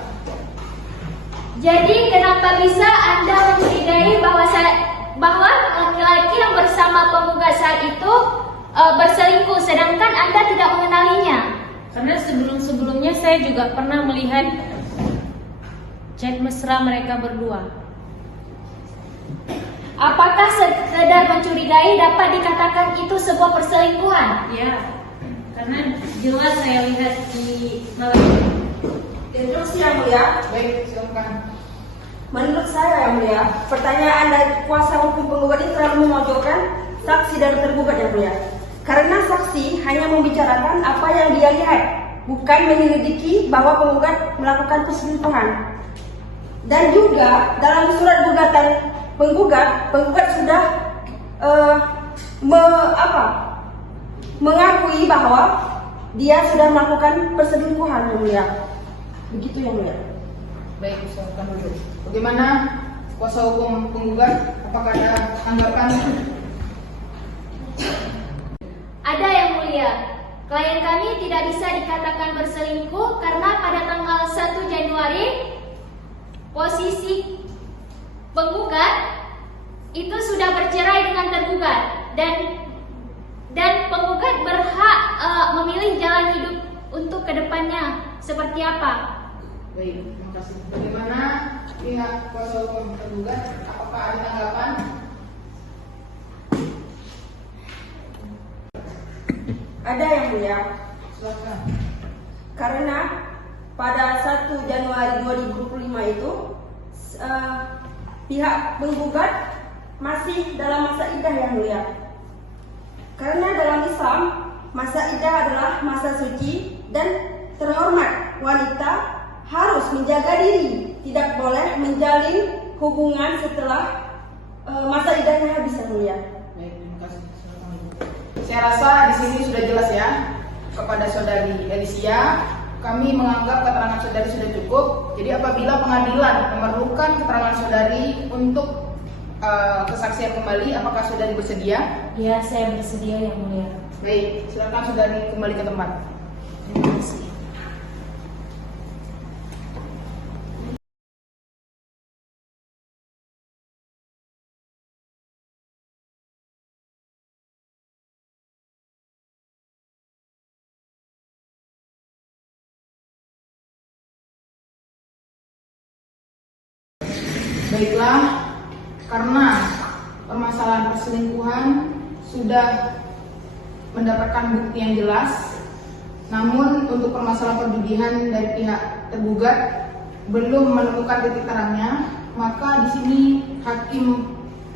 Jadi kenapa bisa Anda mencurigai bahwa laki-laki yang bersama penggugat saat itu berselingkuh, sedangkan Anda tidak mengenalinya? Karena sebelum-sebelumnya saya juga pernah melihat chat mesra mereka berdua. Apakah sekedar mencurigai dapat dikatakan itu sebuah perselingkuhan? Ya, karena jelas saya lihat di malam itu. Instruksi yang mulia. Baik, silakan. Menurut saya yang mulia, pertanyaan dari kuasa hukum penggugat ini terlalu memojokkan saksi dari tergugat yang mulia. Karena saksi hanya membicarakan apa yang dia lihat, bukan menyelidiki bahwa penggugat melakukan perselingkuhan. Dan juga dalam surat gugatan penggugat sudah mengakui bahwa dia sudah melakukan perselingkuhan yang mulia. Begitu yang mulia. Baik, silakan dulu. Bagaimana kuasa hukum penggugat? Apakah ada tanggapan? Klien kami tidak bisa dikatakan berselingkuh karena pada tanggal 1 Januari posisi penggugat itu sudah bercerai dengan tergugat dan penggugat berhak memilih jalan hidup untuk kedepannya seperti apa. Baik, terima kasih. Bagaimana pihak kuasa hukum tergugat? Apakah ada tanggapan? Ada yang mulia. Silakan. Karena pada 1 Januari 2025 itu pihak penggugat masih dalam masa iddah yang mulia. Karena dalam Islam masa iddah adalah masa suci dan terhormat. Wanita harus menjaga diri, tidak boleh menjalin hubungan setelah masa iddahnya habis yang mulia. Baik, terima kasih. Silakan Ibu. Saya rasa di sini sudah jelas ya kepada saudari Elisia. Kami menganggap keterangan saudari sudah cukup. Jadi apabila pengadilan memerlukan keterangan saudari untuk kesaksian kembali, apakah saudari bersedia? Ya, saya bersedia yang mulia. Baik, silakan saudari kembali ke tempat. Terima kasih. Baiklah, karena permasalahan perselingkuhan sudah mendapatkan bukti yang jelas, namun untuk permasalahan perjudian dari pihak tergugat belum menemukan titik terangnya, maka di sini hakim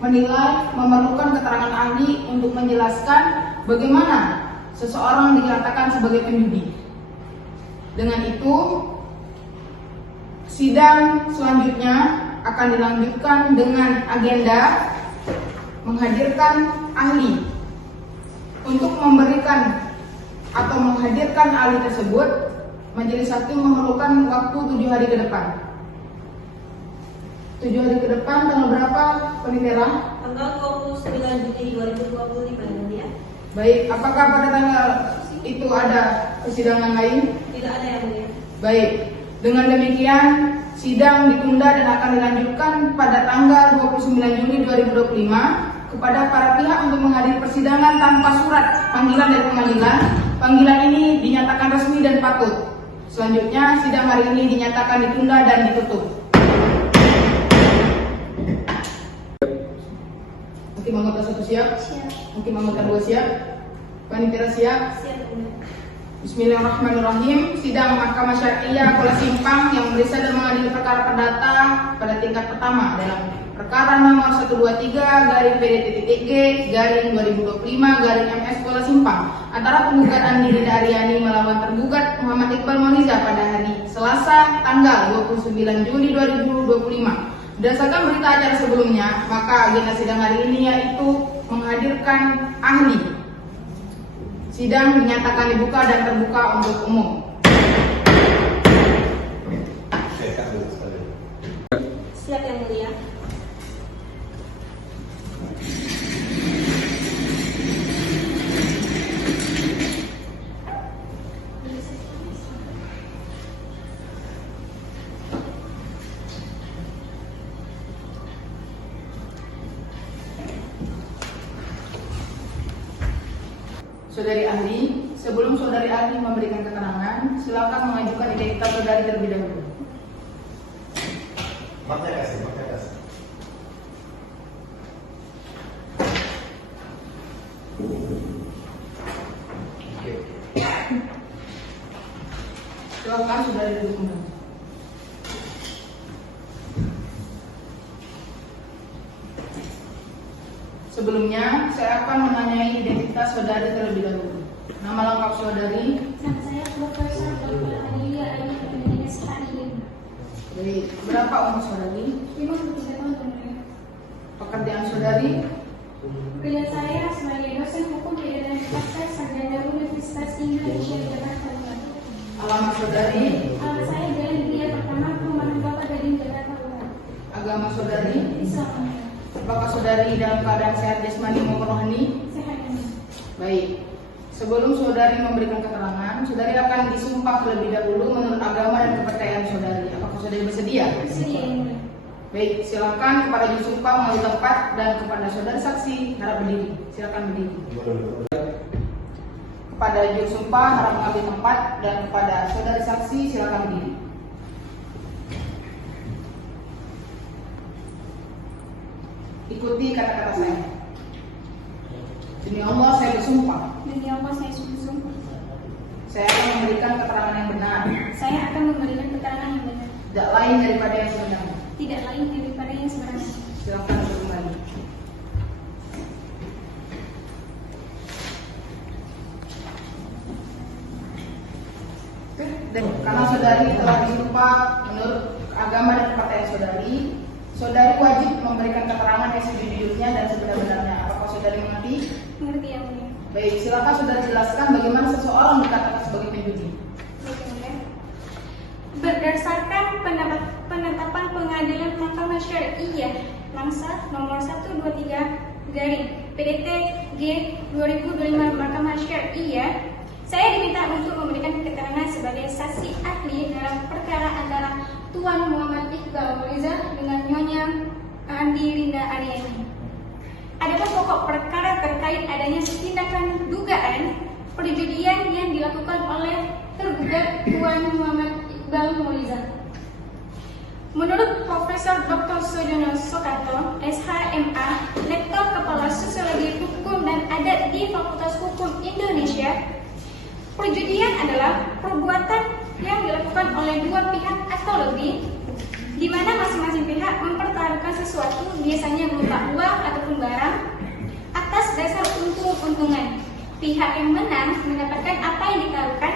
menilai memerlukan keterangan ahli untuk menjelaskan bagaimana seseorang dikatakan sebagai penjudi. Dengan itu, sidang selanjutnya akan dilanjutkan dengan agenda menghadirkan ahli. Untuk memberikan atau menghadirkan ahli tersebut, majelis hakim memerlukan waktu 7 hari ke depan. 7 hari ke depan, tanggal berapa, Penitera? Tanggal 29 Juni 2025 ya. Baik, apakah pada tanggal itu ada persidangan lain? Tidak ada yang mulia. Baik, dengan demikian sidang ditunda dan akan dilanjutkan pada tanggal 29 Juni 2025 kepada para pihak untuk menghadiri persidangan tanpa surat panggilan dari pengadilan. Panggilan ini dinyatakan resmi dan patut. Selanjutnya sidang hari ini dinyatakan ditunda dan ditutup. Hakim anggota 1 siap? Siap. Hakim anggota 2 siap? Panitera siap? Siap. Bismillahirrahmanirrahim. Sidang Mahkamah Syariah Kuala Simpang yang memeriksa dan mengadili perkara perdata pada tingkat pertama dalam perkara nomor 123/PDT-G/2025/MS Kuala Simpang antara penggugat Andi Rida Aryani melawan tergugat Muhammad Iqbal Maulida pada hari Selasa tanggal 29 Juli 2025. Berdasarkan berita acara sebelumnya, maka agenda sidang hari ini yaitu menghadirkan ahli. Sidang dinyatakan dibuka dan terbuka untuk umum. Siap yang mulia. Saudari ahli, sebelum saudari ahli memberikan keterangan, silakan mengajukan identitas saudari terlebih dahulu. Maknya kasih. Silakan saudari duduk kembali. Sebelumnya, saya akan menanyai identitas saudari terlebih dahulu. Nama lengkap saudari? Nama saya Profesor Dr. Adelia Aini Pembimbing SHI. Baik, berapa umur saudari? 53 tahun kemudian. Pekerjaan saudari? Pekerjaan saya sebagai dosen hukum di Universitas Sarjana Universitas Indonesia di Jakarta Barat. Alamat saudari? Alamat saya Jalan Gria Pertama, Perumahan Kelapa Gading, Jakarta Barat. Agama saudari? Islam. Apakah saudari dalam keadaan sehat jasmani maupun rohani? Sehat. Baik. Sebelum saudari memberikan keterangan, saudari akan disumpah terlebih dahulu menurut agama dan kepercayaan saudari. Apakah saudari bersedia? Bersedia. Baik, silakan kepada juru sumpah mengambil tempat dan kepada saudari saksi harap berdiri. Silakan berdiri. Kepada juru sumpah harap mengambil tempat dan kepada saudari saksi silakan berdiri. Ikuti kata-kata saya. Demi Allah saya bersumpah. Demi Allah saya bersumpah. Saya akan memberikan keterangan yang benar. Saya akan memberikan keterangan yang benar. Tidak lain daripada yang sebenarnya. Tidak lain daripada yang sebenarnya. Silakan duduk kembali. Dan karena saudari telah disumpah menurut agama dan kepercayaan saudari, saudari wajib memberikan keterangan yang sejujurnya dan sebenar-benarnya. Apakah saudari mengerti? Mengerti yang mulia. Baik, silakan saudari jelaskan bagaimana seseorang dikatakan sebagai penjudi. Baik, yang mulia. Berdasarkan penetapan Pengadilan Mahkamah Syariah Mangsa nomor 123 garing PDT G 2025 Mahkamah Syariah, saya diminta untuk memberikan keterangan sebagai saksi ahli dalam perkara antara Tuan Muhammad Iqbal Mauliza dengan Nyonya Andi Rinda Aryani. Adapun pokok perkara terkait adanya tindakan dugaan perjudian yang dilakukan oleh tergugat Tuan Muhammad Iqbal Mauliza. Menurut Profesor Dr. Sojono Soekarto, SHMA, Lektor Kepala Sosiologi Hukum dan Adat di Fakultas Hukum Indonesia, perjudian adalah perbuatan yang dilakukan oleh dua pihak atau lebih, di mana masing-masing pihak mempertaruhkan sesuatu, biasanya berupa uang ataupun barang, atas dasar untung-untungan. Pihak yang menang mendapatkan apa yang ditaruhkan,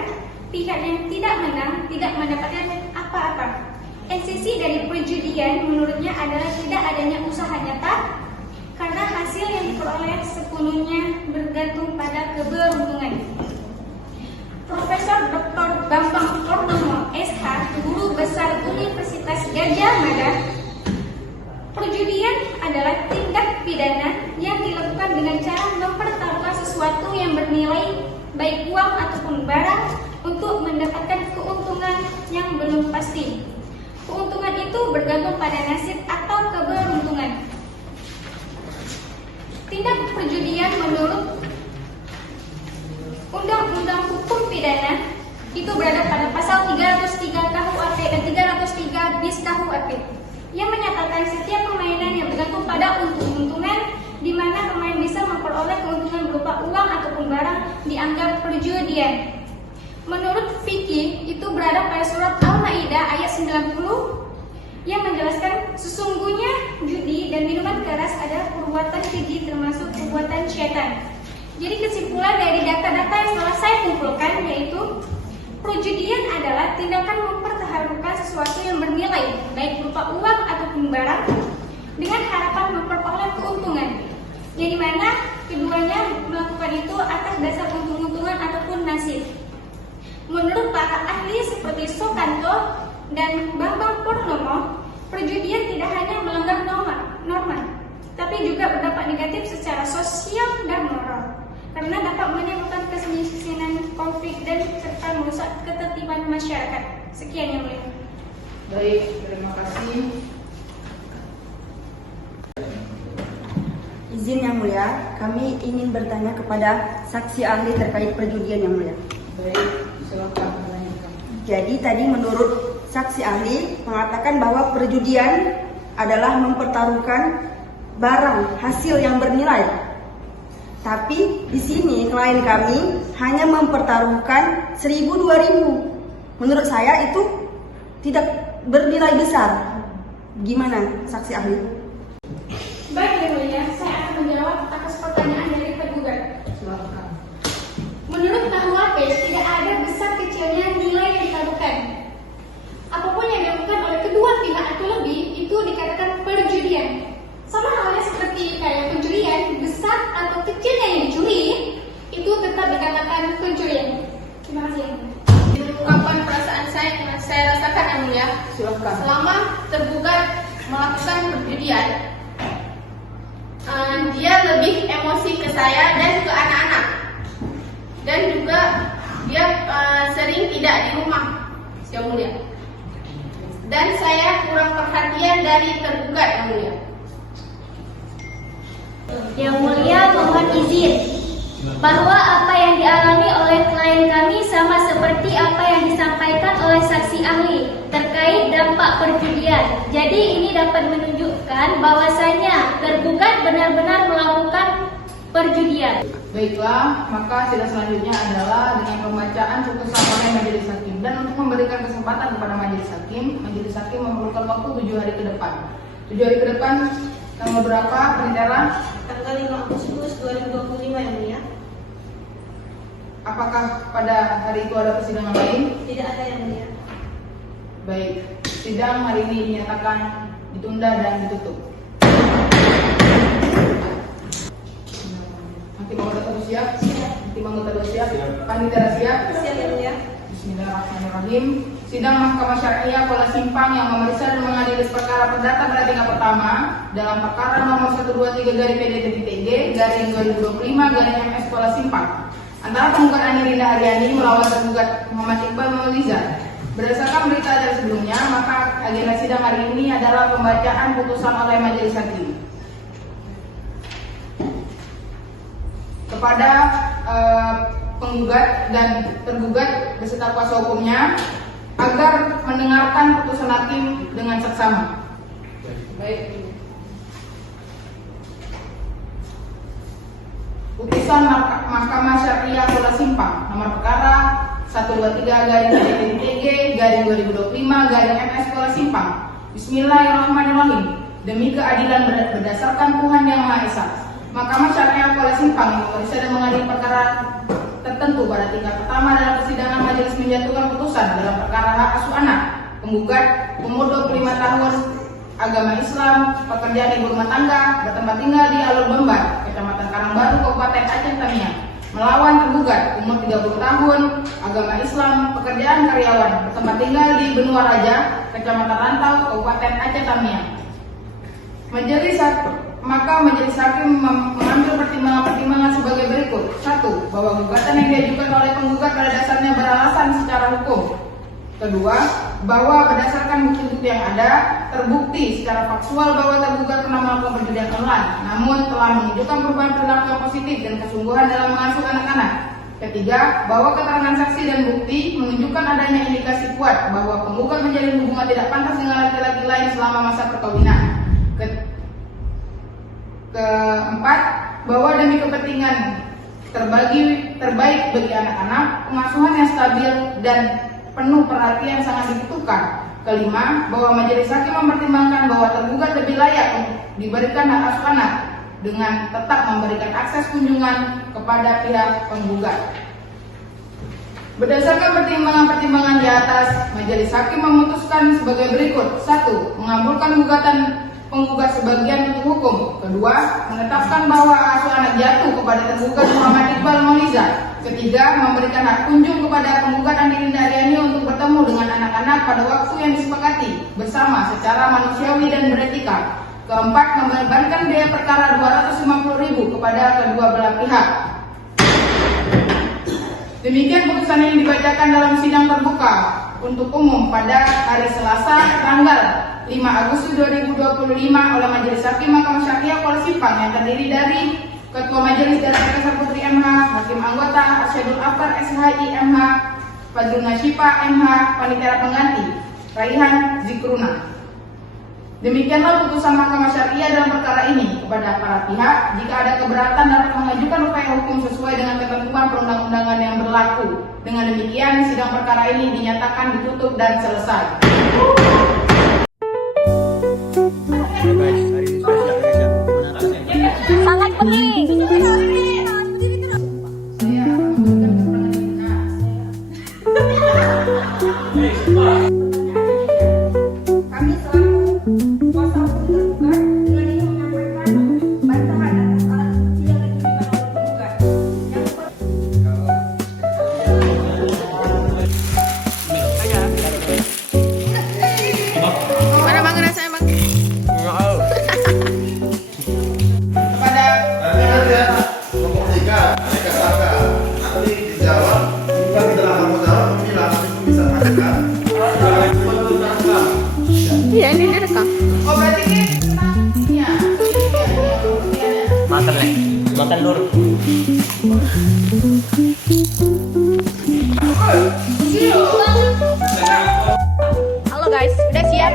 pihak yang tidak menang tidak mendapatkan apa-apa. Esensi dari perjudian menurutnya adalah tidak adanya usaha nyata, karena hasil yang diperoleh sepenuhnya bergantung pada keberuntungan. Profesor Dr. Bambang Purnomo SH, Guru Besar Universitas Gadjah Mada, perjudian adalah tindak pidana yang dilakukan dengan cara mempertaruhkan sesuatu yang bernilai, baik uang ataupun barang, untuk mendapatkan keuntungan yang belum pasti. Keuntungan itu bergantung pada nasib atau keberuntungan. Tindak perjudian menurut Undang-Undang Hukum Pidana itu berada pada pasal 303 KUHP dan 303 bis KUHP yang menyatakan setiap permainan yang bergantung pada untung-untungan, di mana pemain bisa memperoleh keuntungan berupa uang ataupun barang, dianggap perjudian. Menurut fikih itu berada pada surat Al-Maidah ayat 90 yang menjelaskan sesungguhnya judi dan minuman keras adalah perbuatan keji termasuk perbuatan syaitan. Jadi kesimpulan dari data-data yang telah saya kumpulkan yaitu perjudian adalah tindakan mempertaruhkan sesuatu yang bernilai, baik berupa uang ataupun barang, dengan harapan memperoleh keuntungan, yang dimana keduanya melakukan itu atas dasar untung-untungan ataupun nasib. Menurut para ahli seperti Soekarto dan Bambang Purnomo, perjudian tidak hanya melanggar norma, tapi juga berdampak negatif secara sosial dan moral, karena dapat menimbulkan kemiskinan, konflik, dan serta merusak ketertiban masyarakat. Sekian yang mulia. Baik, terima kasih. Izin yang mulia, kami ingin bertanya kepada saksi ahli terkait perjudian yang mulia. Baik, silakan melanjutkan. Jadi tadi menurut saksi ahli mengatakan bahwa perjudian adalah mempertaruhkan barang hasil yang bernilai. Tapi di sini klien kami hanya mempertaruhkan 1.000-2.000. Menurut saya itu tidak bernilai besar. Gimana saksi ahli? Baik, yang mulia, saya akan menjawab atas pertanyaan dari tergugat. Silakan. Menurut KUHP tidak ada besar kecilnya nilai yang ditaruhkan. Apapun yang dilakukan oleh kedua pihak atau lebih itu dikatakan perjudian. Sama halnya seperti kayak pencurian, besar atau kecilnya yang dicuri itu tetap dikatakan pencurian. Terima kasih. Ungkapan perasaan saya yang saya rasakan yang mulia. Silakan. Selama tergugat melakukan perjudian, dia lebih emosi ke saya dan ke anak-anak. dan juga dia sering tidak di rumah, Yang Mulia. Dan saya kurang perhatian dari tergugat, Yang Mulia. Yang Mulia, mohon izin bahwa apa yang dialami oleh klien kami sama seperti apa yang disampaikan oleh saksi ahli terkait dampak perjudian. Jadi ini dapat menunjukkan bahwasanya tergugat benar-benar melakukan perjudian. Baiklah, maka sidang selanjutnya adalah dengan pembacaan putusan oleh majelis hakim. Dan untuk memberikan kesempatan kepada majelis hakim memerlukan waktu 7 hari ke depan. 7 hari ke depan tanggal berapa, Penitera? Tanggal 5 Agustus 2025, Yang Mulia. Apakah pada hari itu ada persidangan lain? Tidak ada, Yang Mulia. Baik, sidang hari ini dinyatakan ditunda dan ditutup. Hakim anggota terus siap? Hakim anggota terus siap? Panitera siap? Siap, Yang Mulia. Bismillahirrahmanirrahim. Sidang Mahkamah Syariah Kuala Simpang yang memeriksa dan mengadili perkara perdata pada tingkat pertama dalam perkara nomor 123/PDT3/2025/MS Kuala Simpang antara penggugat Ani Rinda Aryani melawan tergugat Muhammad Iqbal Mauliza. Berdasarkan berita acara sebelumnya, maka agenda sidang hari ini adalah pembacaan putusan oleh majelis hakim kepada penggugat dan tergugat beserta kuasa hukumnya agar mendengarkan putusan hakim dengan seksama. Baik. Putusan Mahkamah Syariah Kuala Simpang nomor perkara 123/PDT3/2025/MS Kuala Simpang. Bismillahirrahmanirrahim. Demi keadilan berdasarkan Tuhan Yang Maha Esa, Mahkamah Syariah Kuala Simpang yang memeriksa dan mengadili perkara tertentu pada tingkat pertama dalam persidangan majelis menjatuhkan putusan dalam perkara hak asuh anak. Penggugat umur 25 tahun, agama Islam, pekerjaan ibu rumah tangga, bertempat tinggal di Alur Bembar, Kecamatan Karangbaru, Kabupaten Aceh Tamiang, melawan tergugat umur 30 tahun, agama Islam, pekerjaan karyawan, bertempat tinggal di Benua Raja, Kecamatan Rantau, Kabupaten Aceh Tamiang. Maka majelis hakim mengambil pertimbangan-pertimbangan sebagai berikut. 1. Bahwa gugatan yang diajukan oleh penggugat pada dasarnya beralasan secara hukum. Kedua, bahwa berdasarkan bukti-bukti yang ada, terbukti secara faktual bahwa tergugat pernah melakukan perjudian online, namun telah menunjukkan perubahan perilaku yang positif dan kesungguhan dalam mengasuh anak-anak. Ketiga, bahwa keterangan saksi dan bukti menunjukkan adanya indikasi kuat bahwa penggugat menjalin hubungan tidak pantas dengan laki-laki lain selama masa perkawinan. Keempat, bahwa demi kepentingan terbaik bagi anak-anak, pengasuhan yang stabil dan penuh perhatian sangat dibutuhkan. Kelima, bahwa majelis hakim mempertimbangkan bahwa tergugat lebih layak untuk diberikan hak asuh anak dengan tetap memberikan akses kunjungan kepada pihak penggugat. Berdasarkan pertimbangan-pertimbangan di atas, majelis hakim memutuskan sebagai berikut. 1. Mengabulkan gugatan penggugat sebagian untuk hukum. Kedua, menetapkan bahwa asuh anak jatuh kepada tergugat Muhammad Iqbal Mauliza. Ketiga, memberikan hak kunjung kepada penggugat Ani Rinda Aryani untuk bertemu dengan anak-anak pada waktu yang disepakati bersama secara manusiawi dan beretika. Keempat, membebankan biaya perkara 250.000 kepada kedua belah pihak. Demikian putusan ini dibacakan dalam sidang terbuka untuk umum pada hari Selasa tanggal 5 Agustus 2025 oleh Majelis Hakim Mahkamah Syariah Kuala Simpang yang terdiri dari Ketua Majelis Daerah Profesor Putri MH, Hakim Anggota Arsyadul Aftar SHI MH, Fadlul Nasyifa MH, Panitera Pengganti Raihan Zikruna. Demikianlah putusan Mahkamah Syariah dalam perkara ini. Kepada para pihak, jika ada keberatan dapat mengajukan upaya hukum sesuai dengan ketentuan perundang-undangan yang berlaku. Dengan demikian, sidang perkara ini dinyatakan ditutup dan selesai. Sangat penting. Kami selaku kuasa hukum tergugat dengan ini menyampaikan bantahan atas alat bukti yang ditunjukkan oleh penggugat. Yang Makan Nur. Halo guys, udah siap?